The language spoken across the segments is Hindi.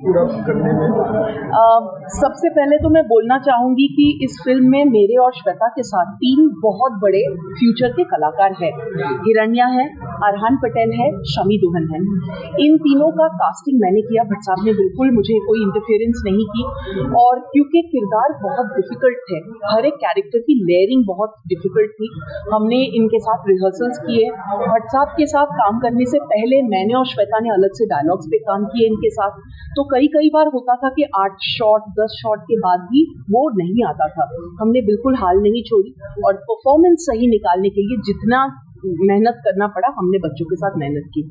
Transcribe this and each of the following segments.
पूरा करने में? सबसे पहले तो मैं बोलना चाहूँगी कि इस फिल्म में मेरे और श्वेता के साथ 3 बहुत बड़े फ्यूचर के कलाकार हैं। हिरण्या है, अरहान पटेल है, शमी दुहन है। इन तीनों का कास्टिंग मैंने किया, भट्ट साहब ने बिल्कुल मुझे कोई इंटरफेरेंस नहीं की। और क्योंकि किरदार बहुत डिफिकल्ट थे, हर एक कैरेक्टर की लेयरिंग बहुत डिफिकल्ट थी, हमने इनके साथ रिहर्सल्स किए। भट्ट साहब के साथ काम करने से पहले मैंने और श्वेता ने अलग से डायलॉग्स पे काम किए इनके साथ। तो कई बार होता था कि 8 शॉट 10 शॉट के बाद भी वो नहीं आता था। हमने बिल्कुल हाल नहीं छोड़ी और परफॉर्मेंस सही निकालने के लिए जितना मेहनत करना पड़ा हमने बच्चों के साथ मेहनत की।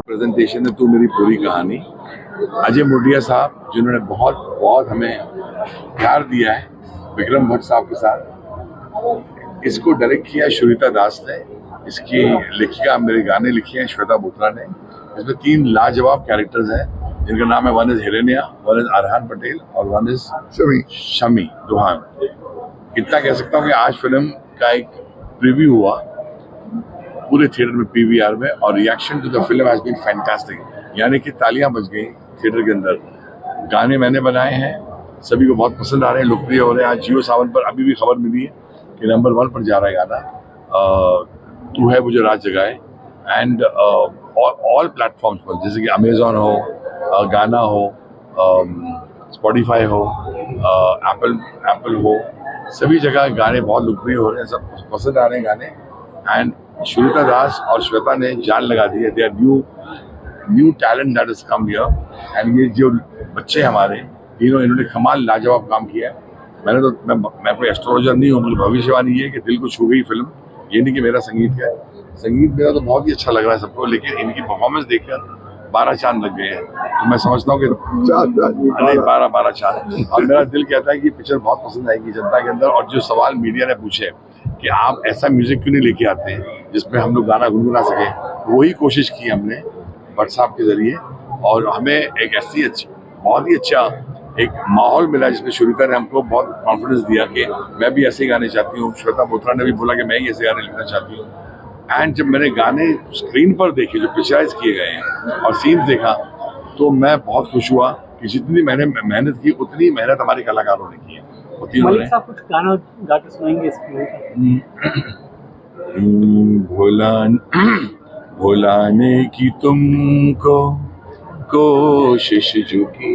प्रेजेंटेशन है तू मेरी पूरी कहानी, अजय मुर्डिया साहब जिन्होंने बहुत हमें प्यार दिया है विक्रम भट्ट साहब के साथ। इसको डायरेक्ट किया श्रुता दास ने, इसकी लेखिका मेरे गाने लिखे हैं श्वेता बोत्रा ने। इसमें 3 लाजवाब कैरेक्टर्स हैं जिनका नाम है, one is Hiranya, one is Arhan Patel और वन इज शमी दुहान। इतना कह सकता हूँ कि आज फिल्म का एक प्रीव्यू हुआ पूरे थिएटर में पीवीआर में और reaction to the film has been fantastic, यानी कि तालियां बज गई थिएटर के अंदर। गाने मैंने बनाए हैं, सभी को बहुत पसंद आ रहे हैं, लोकप्रिय हो रहे हैं। आज जियो सावन पर अभी भी खबर मिली है कि नंबर 1 पर जा रहा है गाना तू है मुझे रात जगाए, एंड ऑल प्लेटफॉर्म्स पर, जैसे कि अमेजॉन हो, गाना हो, स्पॉटिफाई हो, एप्पल हो, सभी जगह गाने बहुत लोकप्रिय हो रहे हैं, सब पसंद आ रहे हैं गाने। एंड श्रुता दास और श्वेता ने जान लगा दी है, they are new talent that is come here. And ये जो बच्चे हमारे तीनों, इन्होंने कमाल लाजवाब काम किया है। मैं कोई एस्ट्रोलॉजर नहीं हूँ, भविष्यवाणी ये कि दिल को छू गई फिल्म। ये नहीं कि मेरा संगीत है, संगीत मेरा तो बहुत ही अच्छा लग रहा है सबको, लेकिन इनकी परफॉर्मेंस देखकर 12 चांद लग गए हैं। तो मैं समझता हूँ कि 12 चांद। और मेरा दिल कहता है कि पिक्चर बहुत पसंद आएगी जनता के अंदर। और जो सवाल मीडिया ने पूछे कि आप ऐसा म्यूजिक क्यों नहीं लेके आते हैं जिसमें हम लोग गाना गुनगुना सके, वही कोशिश की हमने भट्ट साहब के जरिए। और हमें एक ऐसी बहुत ही अच्छा एक माहौल मिला जिसमें श्रुता ने हमको बहुत कॉन्फिडेंस दिया कि मैं भी ऐसे गाने चाहती हूँ। श्वेता बोत्रा ने भी बोला कि मैं ही ऐसे गाने लिखना चाहती हूँ। एंड जब मैंने गाने स्क्रीन पर देखे जो पिक्चराइज किए गए हैं और सीन्स देखा, तो मैं बहुत खुश हुआ कि जितनी मैंने मेहनत की उतनी मेहनत हमारे कलाकारों ने की है। मलिक साहब कुछ गाना गा के सुनाएंगे भुलाने की तुमको कोशिश जो की,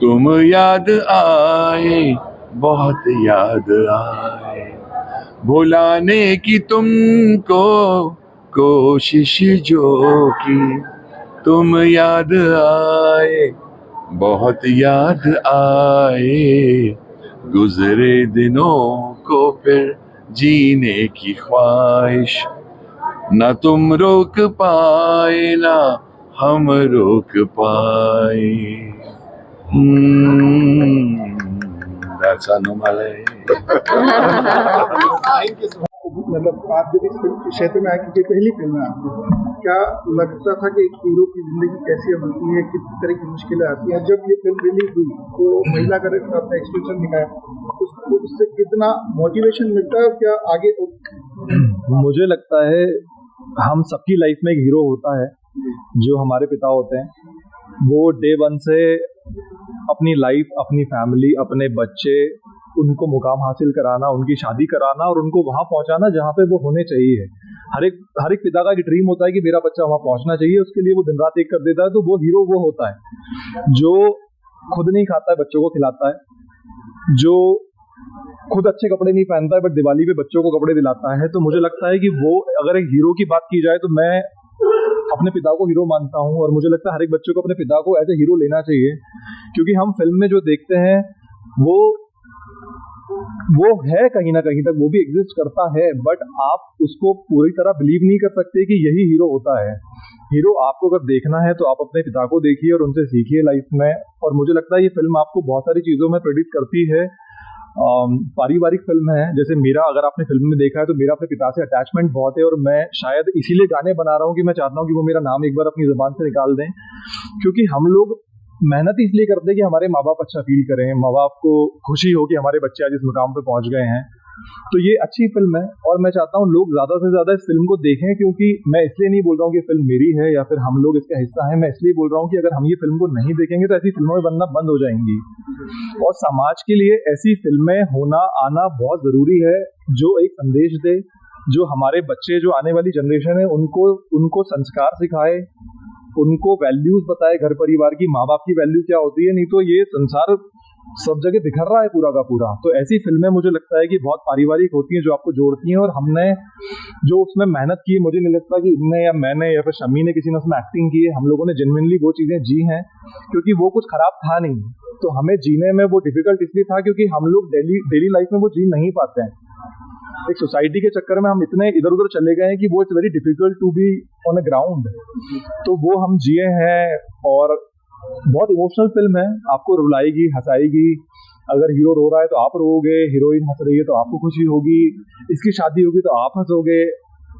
तुम याद आए बहुत याद आए, भुलाने की तुमको कोशिश जो की, तुम याद आए बहुत याद आए, गुजरे दिनों को फिर जीने की ख्वाहिश, न तुम रोक पाए ना हम रोक पाए। That's anomaly. मतलब आप जब इस क्षेत्र में आए, क्योंकि पहली फिल्म है आपकी, क्या लगता था कि एक हीरो की जिंदगी कैसी होती है, किस तरह की मुश्किलें आती हैं? जब ये फिल्म रिलीज हुई तो महिला का अपना एक्सप्रेशन दिखाया, उससे कितना मोटिवेशन मिलता है? क्या आगे मुझे लगता है हम सबकी लाइफ में एक हीरो होता है जो हमारे पिता होते हैं। वो डे 1 से अपनी लाइफ, अपनी फैमिली, अपने बच्चे, उनको मुकाम हासिल कराना, उनकी शादी कराना और उनको वहां पहुंचाना जहां पे वो होने चाहिए। हर एक पिता का एक ड्रीम होता है कि मेरा बच्चा वहां पहुंचना चाहिए, उसके लिए वो दिन रात एक कर देता है। तो वो हीरो वो होता है जो खुद नहीं खाता है, बच्चों को खिलाता है, जो खुद अच्छे कपड़े नहीं पहनता है बट दिवाली पे बच्चों को कपड़े दिलाता है। तो मुझे लगता है कि वो, अगर एक हीरो की बात की जाए तो मैं अपने पिता को हीरो मानता हूं। और मुझे लगता है हर एक बच्चे को अपने पिता को एज ए हीरो लेना चाहिए, क्योंकि हम फिल्म में जो देखते हैं वो है कहीं ना कहीं तक, वो भी एग्जिस्ट करता है, बट आप उसको पूरी तरह बिलीव नहीं कर सकते कि यही हीरो होता है। हीरो आपको अगर देखना है तो आप अपने पिता को देखिए और उनसे सीखिए लाइफ में। और मुझे लगता है ये फिल्म आपको बहुत सारी चीजों में प्रेडिक्ट करती है। पारिवारिक फिल्म है, जैसे मेरा, अगर आपने फिल्म में देखा है तो मेरा अपने पिता से अटैचमेंट बहुत है और मैं शायद इसीलिए गाने बना रहा हूँ कि मैं चाहता हूँ कि वो मेरा नाम एक बार अपनी जुबान से निकाल दें। क्योंकि हम लोग मेहनत इसलिए करते हैं कि हमारे माँ बाप अच्छा फील करें, माँ बाप को खुशी हो कि हमारे बच्चे आज इस मुकाम पे पहुंच गए हैं। तो ये अच्छी फिल्म है और मैं चाहता हूँ लोग ज़्यादा से ज़्यादा इस फिल्म को देखें, क्योंकि मैं इसलिए नहीं बोल रहा हूँ कि फिल्म मेरी है या फिर हम लोग इसका हिस्सा है, मैं इसलिए बोल रहा हूँ कि अगर हम ये फिल्म को नहीं देखेंगे तो ऐसी फिल्में बनना बंद हो जाएंगी। और समाज के लिए ऐसी फिल्में होना आना बहुत ज़रूरी है जो एक संदेश दे, जो हमारे बच्चे, जो आने वाली जनरेशन है उनको संस्कार सिखाए, उनको वैल्यूज बताए, घर परिवार की, माँ बाप की वैल्यू क्या होती है। नहीं तो ये संसार सब जगह बिखर रहा है पूरा का पूरा। तो ऐसी फिल्में मुझे लगता है कि बहुत पारिवारिक होती हैं, जो आपको जोड़ती हैं। और हमने जो उसमें मेहनत की, मुझे नहीं लगता कि इनने या मैंने या फिर शमी ने किसी ने उसमें एक्टिंग की है। हम लोगों ने जेन्युइनली वो चीज़ें जी हैं, क्योंकि वो कुछ खराब था नहीं। तो हमें जीने में वो डिफिकल्ट इसलिए था क्योंकि हम लोग डेली लाइफ में वो जी नहीं पाते हैं। एक सोसाइटी के चक्कर में हम इतने इधर उधर चले गए हैं कि वो it's very difficult to be on a ground. तो वो हम जिए हैं और बहुत इमोशनल फिल्म है, आपको रुलाएगी, हंसाएगी। अगर हीरो रो रहा है तो आप रोओगे, हीरोइन हंस रही है तो आपको खुशी होगी, इसकी शादी होगी तो आप हंसोगे।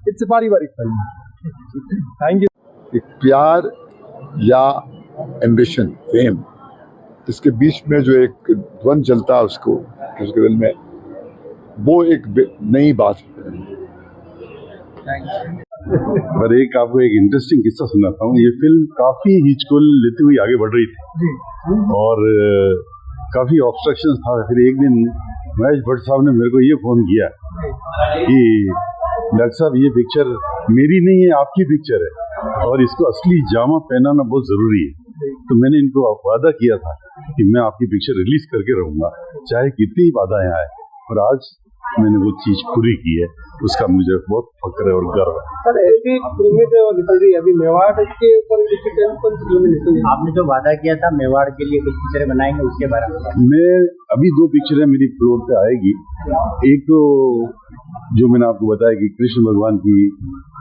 इट्स अ पारिवारिक फिल्म। Thank you. प्यार या एम्बिशन, फेम, इसके बीच में जो एक द्वंद चलता है उसके दिल में, वो एक नई बात है। पर आपको एक इंटरेस्टिंग किस्सा सुनाता हूँ। ये फिल्म काफी हिचकोल लेती हुई आगे बढ़ रही थी और काफी ऑब्स्ट्रक्शन था। फिर एक दिन महेश भट्ट साहब ने मेरे को ये फोन किया कि डॉक्टर साहब ये पिक्चर मेरी नहीं है, आपकी पिक्चर है और इसको असली जामा पहनाना बहुत जरूरी है। तो मैंने इनको वादा किया था कि मैं आपकी पिक्चर रिलीज करके रहूंगा चाहे कितनी बाधाएं आए, और आज मैंने वो चीज पूरी की है। उसका मुझे बहुत फक्र है और गर्व है। सर ऐसी फिल्में जो निकल रही है अभी, मेवाड़ के ऊपर कौन सी फिल्में निकल रही है? आपने जो वादा किया था मेवाड़ के लिए कुछ पिक्चरें बनाएंगे, उसके बारे में मैं अभी 2 पिक्चरें मेरी फ्लोर पे आएगी। एक तो जो मैंने आपको बताया कि कृष्ण भगवान की,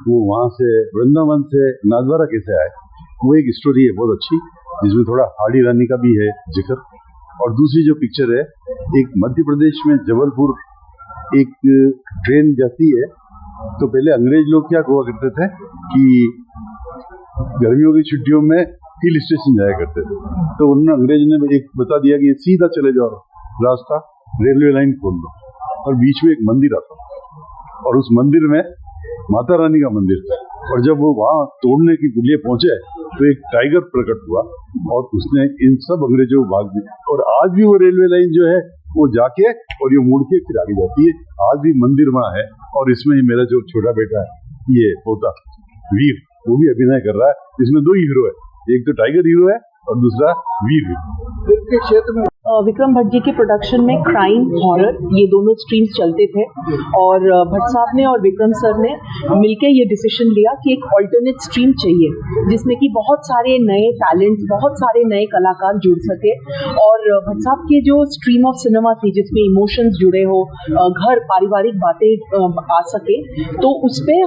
वो वहाँ से वृंदावन से नाथद्वारा कैसे आए, वो एक स्टोरी है बहुत अच्छी, जिसमें थोड़ा हाड़ी रानी का भी है जिक्र। और दूसरी जो पिक्चर है, एक मध्य प्रदेश में जबलपुर एक ट्रेन जाती है। तो पहले अंग्रेज लोग क्या हुआ करते थे कि गर्मियों की छुट्टियों में हिल स्टेशन जाया करते थे। तो उन्होंने अंग्रेज ने एक बता दिया कि सीधा चले जाओ रास्ता, रेलवे लाइन खोल दो, और बीच में एक मंदिर आता और उस मंदिर में माता रानी का मंदिर था। और जब वो वहाँ तोड़ने के लिए पहुंचे तो एक टाइगर प्रकट हुआ और उसने इन सब अंग्रेजों को भाग दिया। और आज भी वो रेलवे लाइन जो है वो जाके और ये मुड़ के फिर आगे जाती है। आज भी मंदिर वहाँ है। और इसमें ही मेरा जो छोटा बेटा है ये पोता वीर, वो भी अभिनय कर रहा है। इसमें 2 हीरो है, एक तो टाइगर हीरो है और दूसरा वीर हीरो। के क्षेत्र में विक्रम भट्ट जी के प्रोडक्शन में क्राइम, हॉरर, ये दोनों स्ट्रीम्स चलते थे और भट्ट साहब ने और विक्रम सर ने मिलकर ये डिसीजन लिया कि एक ऑल्टरनेट स्ट्रीम चाहिए जिसमें कि बहुत सारे नए टैलेंट्स, बहुत सारे नए कलाकार जुड़ सके। और भट्ट साहब की जो स्ट्रीम ऑफ सिनेमा थी जिसमें इमोशंस जुड़े हो, घर, पारिवारिक बातें आ सके, तो उस पर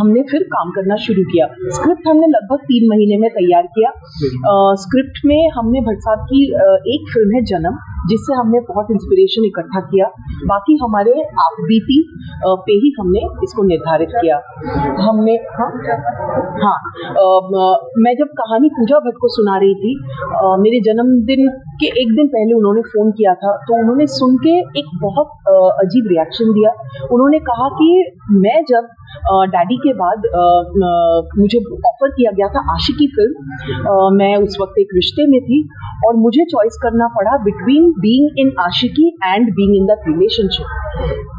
हमने फिर काम करना शुरू किया। स्क्रिप्ट हमने लगभग 3 महीने में तैयार किया। स्क्रिप्ट में हमने भट्ट साहब की एक फिल्म है जन्म, जिससे हमने बहुत इंस्पिरेशन इकट्ठा किया। बाकी हमारे आप बीती पे ही हमने इसको निर्धारित किया। हमने मैं जब कहानी पूजा भट्ट को सुना रही थी, मेरे जन्मदिन के एक दिन पहले उन्होंने फ़ोन किया था, तो उन्होंने सुन के एक बहुत अजीब रिएक्शन दिया। उन्होंने कहा कि मैं जब डैडी के बाद मुझे ऑफर किया गया था आशिकी फिल्म, मैं उस वक्त एक रिश्ते में थी और मुझे चॉइस करना पड़ा between being in Aashiqui and being in that relationship.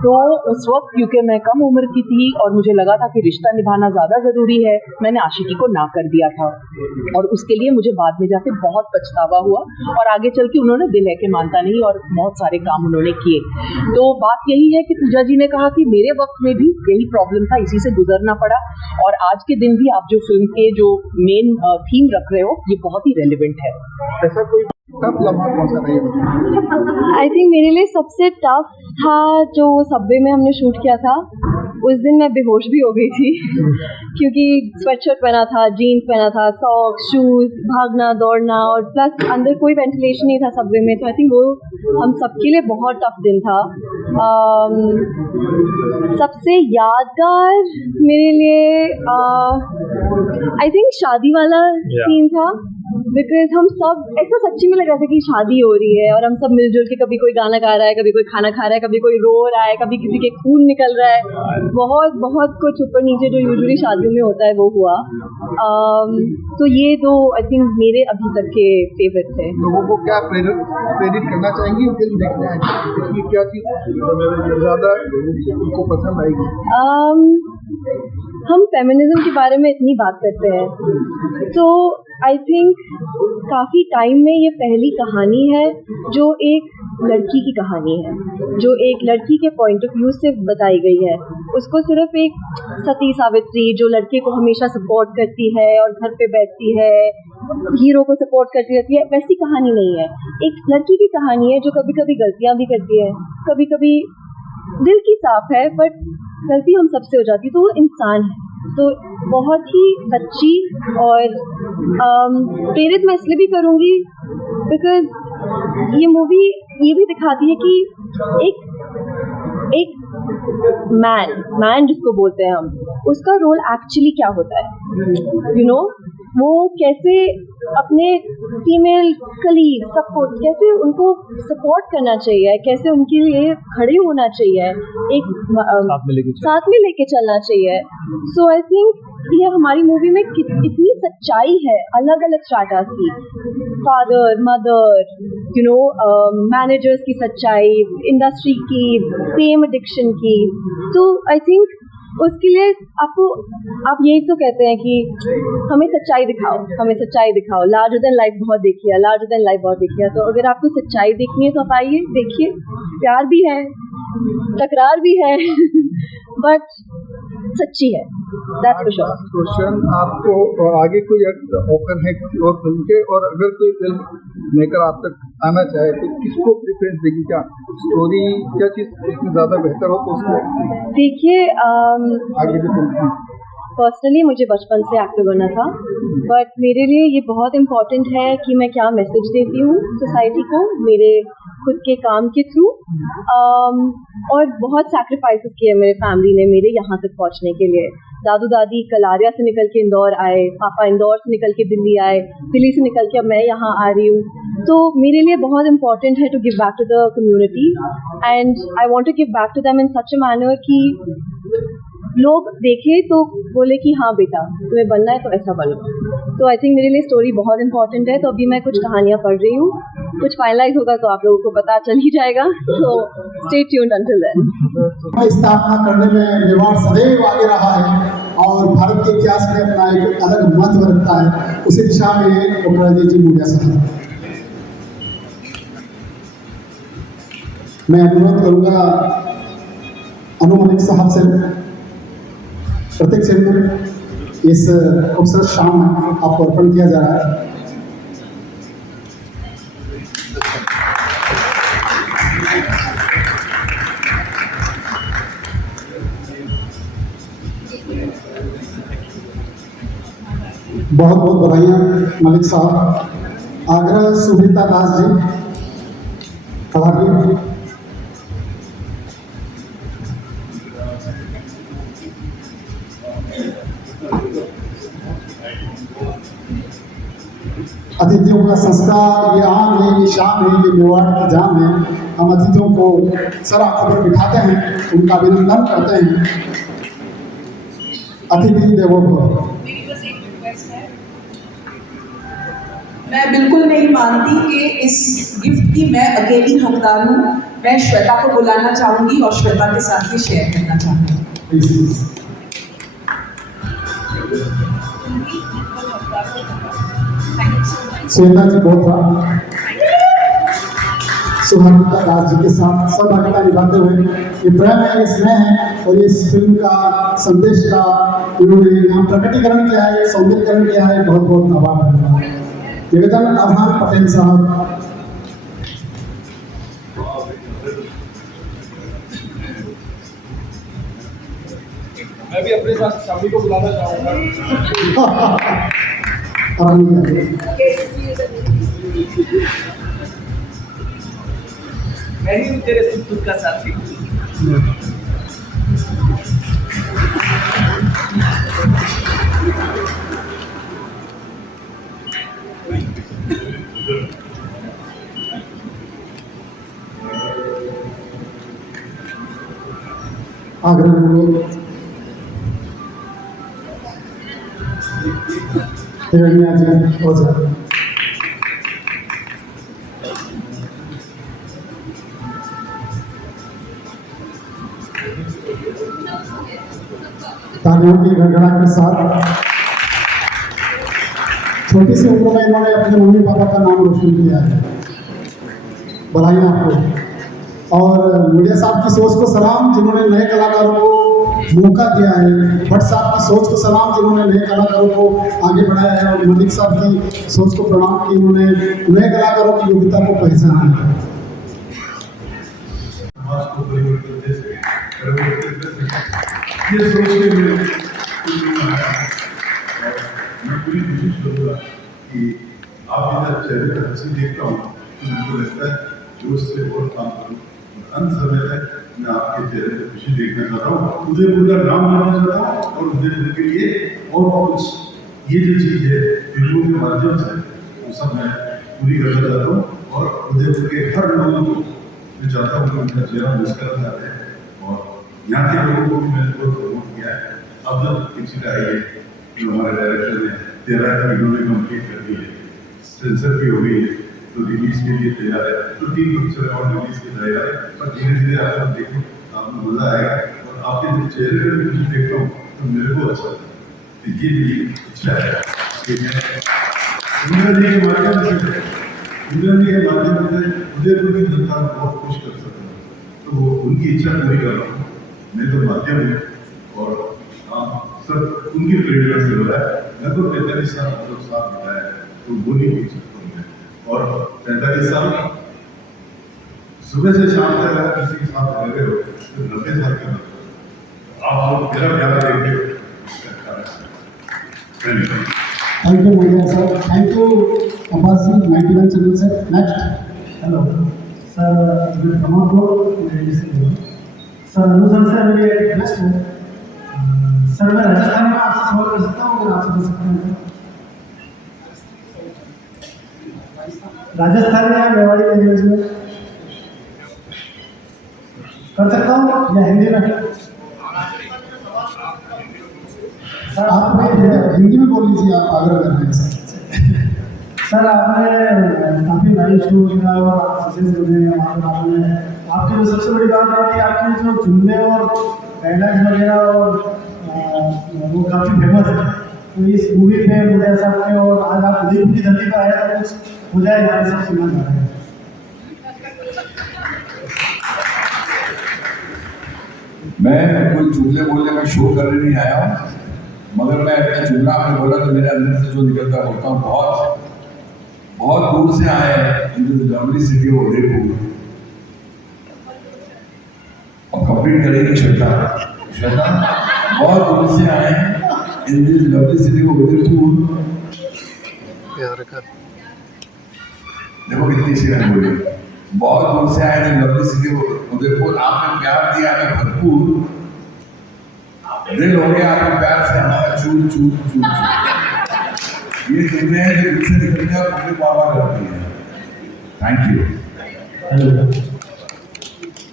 तो उस वक्त क्योंकि मैं कम उम्र की थी और मुझे लगा था कि रिश्ता निभाना ज़्यादा ज़रूरी है, मैंने आशिकी को ना कर दिया था और उसके लिए मुझे बाद में जाके बहुत पछतावा हुआ। और आगे चल के उन्होंने दिल है कि मानता नहीं और बहुत सारे काम उन्होंने किए। तो बात यही है कि पूजा जी ने कहा कि मेरे वक्त में भी यही प्रॉब्लम था, इसी से गुजरना पड़ा। और आज के दिन भी आप जो फिल्म के जो मेन थीम रख रहे हो, ये बहुत ही रेलिवेंट है। ऐसा कोई टफ लम्हा कौन सा नहीं है? आई थिंक मेरे लिए सबसे टफ था जो सबवे में हमने शूट किया था। उस दिन मैं बेहोश भी हो गई थी क्योंकि स्वेटशर्ट पहना था, जीन्स पहना था, सॉक्स, शूज़, भागना दौड़ना और प्लस अंदर कोई वेंटिलेशन नहीं था सबवे में। तो आई थिंक वो हम सबके लिए बहुत टफ दिन था। सबसे यादगार मेरे लिए आई थिंक शादी वाला सीन था बिकॉज हम सब ऐसा सच्ची में लग रहा था कि शादी हो रही है और हम सब मिलजुल के, कभी कोई गाना गा रहा है, कभी कोई खाना खा रहा है, कभी कोई रो रहा है, कभी किसी के खून निकल रहा है, बहुत बहुत कुछ ऊपर नीचे जो यूजुअली शादियों में होता है वो हुआ। तो ये दो आई थिंक मेरे अभी तक के फेवरेट थे। लोगों को क्या प्रेरित करना चाहेंगे फिल्म देखने आए, इसमें क्या चीज़ ज़्यादा उनको पसंद आएगी? हम फेमिनिज्म के बारे में इतनी बात करते हैं, तो आई थिंक काफ़ी टाइम में ये पहली कहानी है जो एक लड़की की कहानी है, जो एक लड़की के पॉइंट ऑफ व्यू से बताई गई है। उसको सिर्फ एक सती सावित्री जो लड़के को हमेशा सपोर्ट करती है और घर पे बैठती है, हीरो को सपोर्ट करती रहती है, वैसी कहानी नहीं है। एक लड़की की कहानी है जो कभी कभी गलतियाँ भी करती है, कभी कभी दिल की साफ है, बट गलती हम सबसे हो जाती है, तो वो इंसान है। तो बहुत ही सच्ची और प्रेरित मैं इसलिए भी करूँगी बिकॉज ये मूवी ये भी दिखाती है कि एक मैन जिसको बोलते हैं हम, उसका रोल एक्चुअली क्या होता है, यू नो, वो कैसे अपने फीमेल कलीग सबको कैसे उनको सपोर्ट करना चाहिए, कैसे उनके लिए खड़े होना चाहिए, एक साथ में लेके चलना चाहिए। सो आई थिंक ये हमारी मूवी में इतनी सच्चाई है अलग अलग स्ट्राटा की, father mother, you know, managers की सच्चाई, इंडस्ट्री की, फेम एडिक्शन की। तो आई थिंक उसके लिए आप यही तो कहते हैं कि हमें सच्चाई दिखाओ, लार्जर देन लाइफ बहुत देखिए, तो अगर आपको सच्चाई देखनी है तो आप आइए देखिए, प्यार भी है, तकरार भी है बट सच्ची है, दैट्स फॉर श्योर। क्वेश्चन, आपको आगे कोई ऑफर है किसी और फिल्म के, और अगर कोई फिल्म मेकर आप तक आना चाहे तो किसको प्रेफरेंस देगी? क्या स्टोरी, क्या चीज़ इसमें ज़्यादा बेहतर हो तो उसको देखिए, आगे भी फिल्म पर्सनली मुझे बचपन से एक्टर बनना था, बट मेरे लिए ये बहुत इम्पॉर्टेंट है कि मैं क्या मैसेज देती हूँ सोसाइटी को मेरे खुद के काम के थ्रू। और बहुत सैक्रिफाइसेस किए मेरे फैमिली ने मेरे यहाँ तक पहुँचने के लिए। दादू दादी कलारिया से निकल के इंदौर आए, पापा इंदौर से निकल के दिल्ली आए, दिल्ली से निकल के अब मैं यहाँ आ रही हूँ। तो मेरे लिए बहुत इम्पॉर्टेंट है to give back to the community, and I want to give back to them in such a manner कि लोग देखें तो बोले कि हाँ बेटा तुम्हें बनना है तो ऐसा बनो। तो आई थिंक मेरे लिए स्टोरी बहुत इंपॉर्टेंट है। तो अभी मैं कुछ कहानियाँ पढ़ रही हूँ, कुछ फाइनलाइज होगा तो आप लोगों को पता चल ही जाएगा, तो स्टे ट्यून्ड अंटिल देन। स्थापना करने में मेवाड़ सदैव आगे रहा है और भारत के इतिहास में अपना एक अलग महत्व रखता है। उसी दिशा में डॉक्टर अजय जी मुंडिया साहब, मैं अनुरोध करूँगा अनु मलिक साहब से प्रत्येक सिंदूर इस खूबसूरत शाम में आपको अर्पण किया जा रहा है। बहुत बहुत बधाइयाँ मलिक साहब। आगरा सुभीता दास जी कलाकार, अतिथियों का संस्कार, ये आन है, ये शान है, ये मेवाड़ की जान है। हम अतिथियों को सर आंखों पर बिठाते हैं, उनका अभिनंदन करते हैं। अतिथि देवो भव। मैं बिल्कुल नहीं मानती कि इस गिफ्ट की मैं अकेली हकदार हूँ। मैं श्वेता को बुलाना चाहूँगी और श्वेता के साथ ये शेयर करना चाहूँगी। श्वेता जी बहुत सुहागिता दास जी के साथ सहभागिता निभाते हुए ये प्रेम है, ये स्नेह है और ये इस फिल्म का संदेश का इन्होंने यहाँ प्रकटीकरण किया है, सौंदर्यकरण किया है। बहुत बहुत आभार धन्यवाद। निवेदन आभार पटेल साहब। मैं भी अपने साथ शामी को बुलाना चाहूँगा। मैं ही तेरे सुख का साथी। Thank you. आग्रहपूर्वक हिरण्या जी ओझा। तालियों की गड़गड़ाहट के साथ छोटी सी उम्र में इन्होंने अपने मम्मी पापा का नाम रोशन किया है, बधाई आपको। और मीडिया साहब की सोच को सलाम जिन्होंने नए कलाकारों को मौका दिया है, भट्ट साहब की सोच को सलाम जिन्होंने नए कलाकारों को आगे बढ़ाया है, और मलिक साहब की सोच को प्रणाम कि उन्होंने नए कलाकारों की योग्यता को पहचाना है। ये सोच के मैं पूरी कोशिश करूँगा कि आप इधर चेहरे पर हंसी देखता हूँ तो मुझको लगता है जोश से और काम करूँ। अंत समय तक मैं आपके चेहरे पर खुशी देखना चाहता हूँ, उदयपुर का नाम लेना चाहता हूँ, और उदयपुर के लिए और कुछ ये जो चीज़ है फिल्मों के माध्यम से वो सब मैं पूरी करना चाहता हूँ। और उदयपुर के हर लोगों को मैं चाहता हूँ कि उनका चेहरा मुस्कुराता रहे, और यहाँ के लोगों को भी मैंने बहुत प्रमोट किया है। अब जब पिक्चर आई है जो हमारे डायरेक्टर ने 13 महीनों में कंप्लीट कर दी है, सेंसर भी हो गई है, तो रिलीज के लिए तैयार है, तो 3 पिक्चर और रिलीज के तैयार है। पर धीरे धीरे आप देखो, आपको मजा आएगा, और आपके जब चेहरे पर कुछ देखता हूँ तो मेरे को अच्छा लगता है। तो ये मेरी इच्छा है कि मैं इंदिरा जी के माध्यम से उदयपुर की जनता को बहुत खुश कर सकता हूँ, तो वो उनकी इच्छा पूरी कर रहा हूँ। मैं तो माध्यम हूँ और सब उनकी प्रेरणा से हो रहा है। लगभग 45 साल मतलब साथ बिताया है, तो वो नहीं पूछ सकता हूँ। और 45 साल सुबह से शाम तक अगर किसी के साथ रह रहे हो तो 90 साल के बाद आप लोग मेरा प्यारा देखते हो। थैंक यू मोदिया sir, thank you Abbas ji, 91 channel से। नेक्स्ट। हेलो सर, मैं प्रमोद को सर अनुसर से मेरी रिक्वेस्ट है सर, मैं राजस्थान में आपसे सवाल कर सकता हूँ अगर आपसे कर सकता हूँ? राजस्थान या मेवाड़ी लैंग्वेज में कर सकता हूँ या हिंदी में? सर आप हिंदी में बोल लीजिए, आप आग्रह कर रहे हैं सर। आपने काफ़ी लाइव शो किया और सक्सेस हो गए वहाँ पर। आपने आपकी जो सबसे बड़ी बात है कि आपके जो जुमले और डायलॉग्स वगैरह और वो काफ़ी फेमस है। तो इस मूवी पे मुझे ऐसा लगता है, और आज आप उदयपुर की धरती पर आए तो कुछ हो जाए, हमारे सब सुनना चाह रहे हैं। मैं कोई जुमले बोलने में शो करने नहीं आया हूँ, मगर मैं अपना जुमला आपने बोला तो मेरे अंदर से जो निकलता बोलता हूँ। बहुत बहुत दूर से आए हैं in the lovely city of Udaipur, और कंप्लीट करेंगे श्वेता बहुत दूर से आए हैं in this lovely city of Udaipur. देखो कितनी सी बोली, बहुत दूर से आए इन लवली सिटी ऑफ उदयपुर। आपने प्यार दिया हमें भरपूर, दिल हो गया आपके प्यार से हमारा चूर चूर चूर चूर। ये चीजें हैं जो दिल से निकलती है और मुझे बाबा करती है। Thank you. हेलो,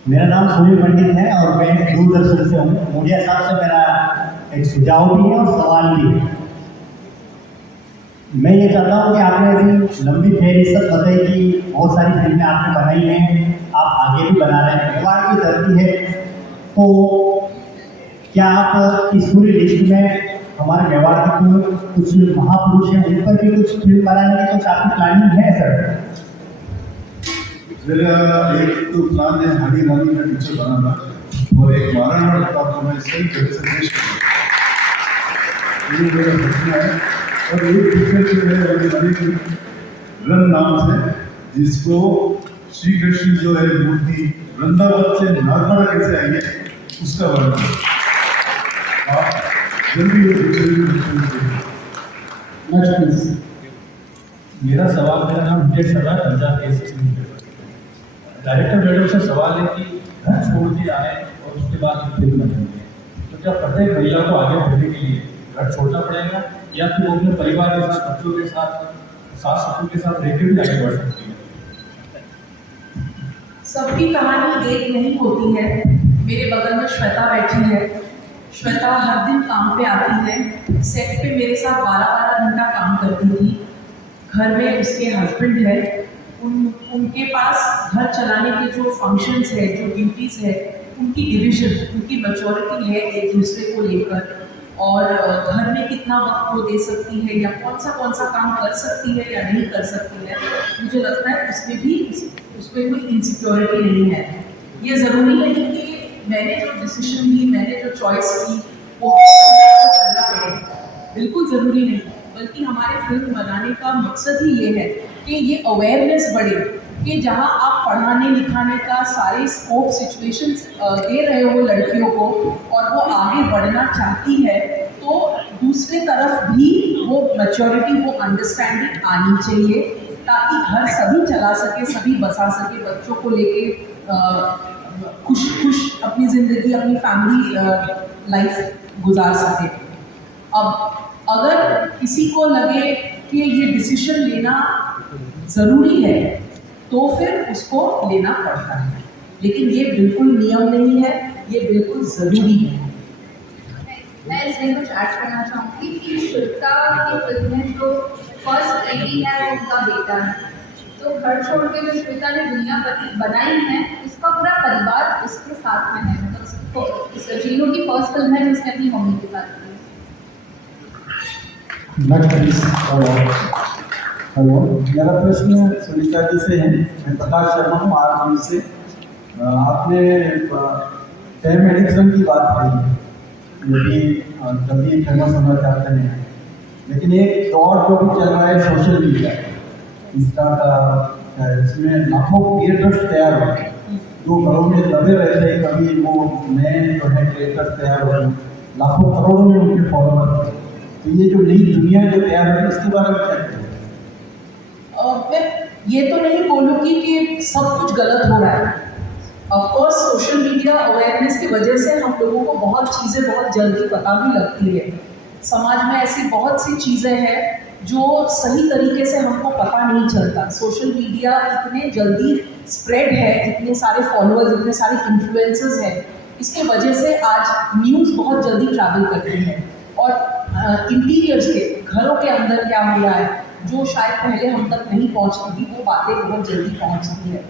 मेरा नाम सुनील पंडित है और मैं दूरदर्शन से हूँ। मोदिया साहब से मेरा एक सुझाव भी है और सवाल भी है। मैं ये चाहता हूँ कि आपने अभी लंबी फहरिस्त बताई कि बहुत सारी फिल्में आपने बनाई हैं, आप आगे भी बना रहे हैं, मेवाड़ की धरती है, तो क्या आप इस पूरी लिस्ट में हमारे मेवाड़ के कुछ महापुरुष हैं उन पर भी कुछ फिल्म बनाने की कुछ आपकी प्लानिंग है सर? मेरा एक तो प्लान है हरी रानी का पिक्चर बनाना, और एक महाराणा प्रताप को मैं सही तरह से पेश करूँ, ये मेरा सपना है। और एक पिक्चर जो है हरी रानी की रन नाम से, जिसको श्री कृष्ण जो है मूर्ति वृंदावन से नागवाड़ा कैसे आई है उसका वर्णन। आप जल्दी मेरा सवाल, मेरा नाम विजय सर है, पंजाब केसरी। डायरेक्टर मैडम से सवाल है कि घर छोड़ के आए और उसके बाद फिल्म बनेंगे, तो क्या प्रत्येक महिला को आगे बढ़ने के लिए घर छोड़ना पड़ेगा, या फिर वो अपने परिवार के साथ, बच्चों के साथ, सास ससुर के साथ रहकर भी आगे बढ़ सकती है? सबकी कहानी एक नहीं होती है। मेरे बगल में श्वेता बैठी है। श्वेता हर दिन काम पे आती है, सेट पे मेरे साथ 12-12 घंटा काम करती थी। घर में उसके हस्बैंड है, उनके पास घर चलाने के जो फंक्शंस है, जो ड्यूटीज़ है, उनकी डिवीजन, उनकी मैच्योरिटी है एक दूसरे को लेकर, और घर में कितना वक्त वो दे सकती है या कौन सा काम कर सकती है या नहीं कर सकती है, मुझे लगता है उसमें कोई इनसिक्योरिटी नहीं है। ये ज़रूरी नहीं कि मैंने जो डिसीजन ली, मैंने जो चॉइस की वो करना पड़े, बिल्कुल ज़रूरी नहीं। बल्कि हमारे फिल्म बनाने का मकसद ही ये है कि ये अवेयरनेस बढ़े कि जहाँ आप पढ़ाने लिखाने का सारे स्कोप सिचुएशंस दे रहे हो लड़कियों को और वो आगे बढ़ना चाहती है, तो दूसरी तरफ भी वो मैच्योरिटी, वो अंडरस्टैंडिंग आनी चाहिए ताकि घर सभी चला सके, सभी बसा सके, बच्चों को लेके खुश अपनी ज़िंदगी, अपनी फैमिली लाइफ गुजार सके। अब अगर किसी को लगे कि ये डिसीजन लेना ज़रूरी है तो फिर उसको लेना पड़ता है, लेकिन ये बिल्कुल नियम नहीं है, ये बिल्कुल ज़रूरी है। मैं इसमें कुछ ऐड करना चाहूँगी कि श्वेता की फिल्म में जो फर्स्ट लेडी है वो उनका बेटा है, तो घर छोड़ के जो श्वेता ने दुनिया बनाई है उसका पूरा परिवार उसके साथ में है। मतलब जीनू की फर्स्ट फिल्म है जिसने अपनी मम्मी के साथ की। हेलो, मेरा प्रश्न सुनीता जी से है। मैं प्रकाश शर्मा हूँ आर से। आपने फेम एडिक्शन की बात कही, जो कि जल्दी फेमस होना चाहते हैं, लेकिन एक दौर जो भी चल रहा है सोशल मीडिया, इंस्टा का, इसमें लाखों क्रिएटर्स तैयार हो गए जो घरों में दबे रहते हैं, कभी वो नए जो है क्रिएटर्स तैयार हो गए, लाखों करोड़ों में उनके फॉलोअर्स हैं। तो ये जो नई दुनिया जो तैयार है उसके बारे में क्या कहें? मैं ये तो नहीं बोलूँगी कि सब कुछ गलत हो रहा है। ऑफकोर्स सोशल मीडिया अवेयरनेस की वजह से हम लोगों को बहुत चीज़ें बहुत जल्दी पता भी लगती है। समाज में ऐसी बहुत सी चीज़ें हैं जो सही तरीके से हमको पता नहीं चलता। सोशल मीडिया इतने जल्दी स्प्रेड है, इतने सारे फॉलोअर्स, इतने सारे इन्फ्लुएंसर्स हैं, इसके वजह से आज न्यूज़ बहुत जल्दी ट्रैवल करती है और इंटीरियर्स के, घरों के अंदर क्या हो रहा है जो शायद पहले हम तक नहीं पहुंचती थी, वो बातें बहुत जल्दी पहुंचती है।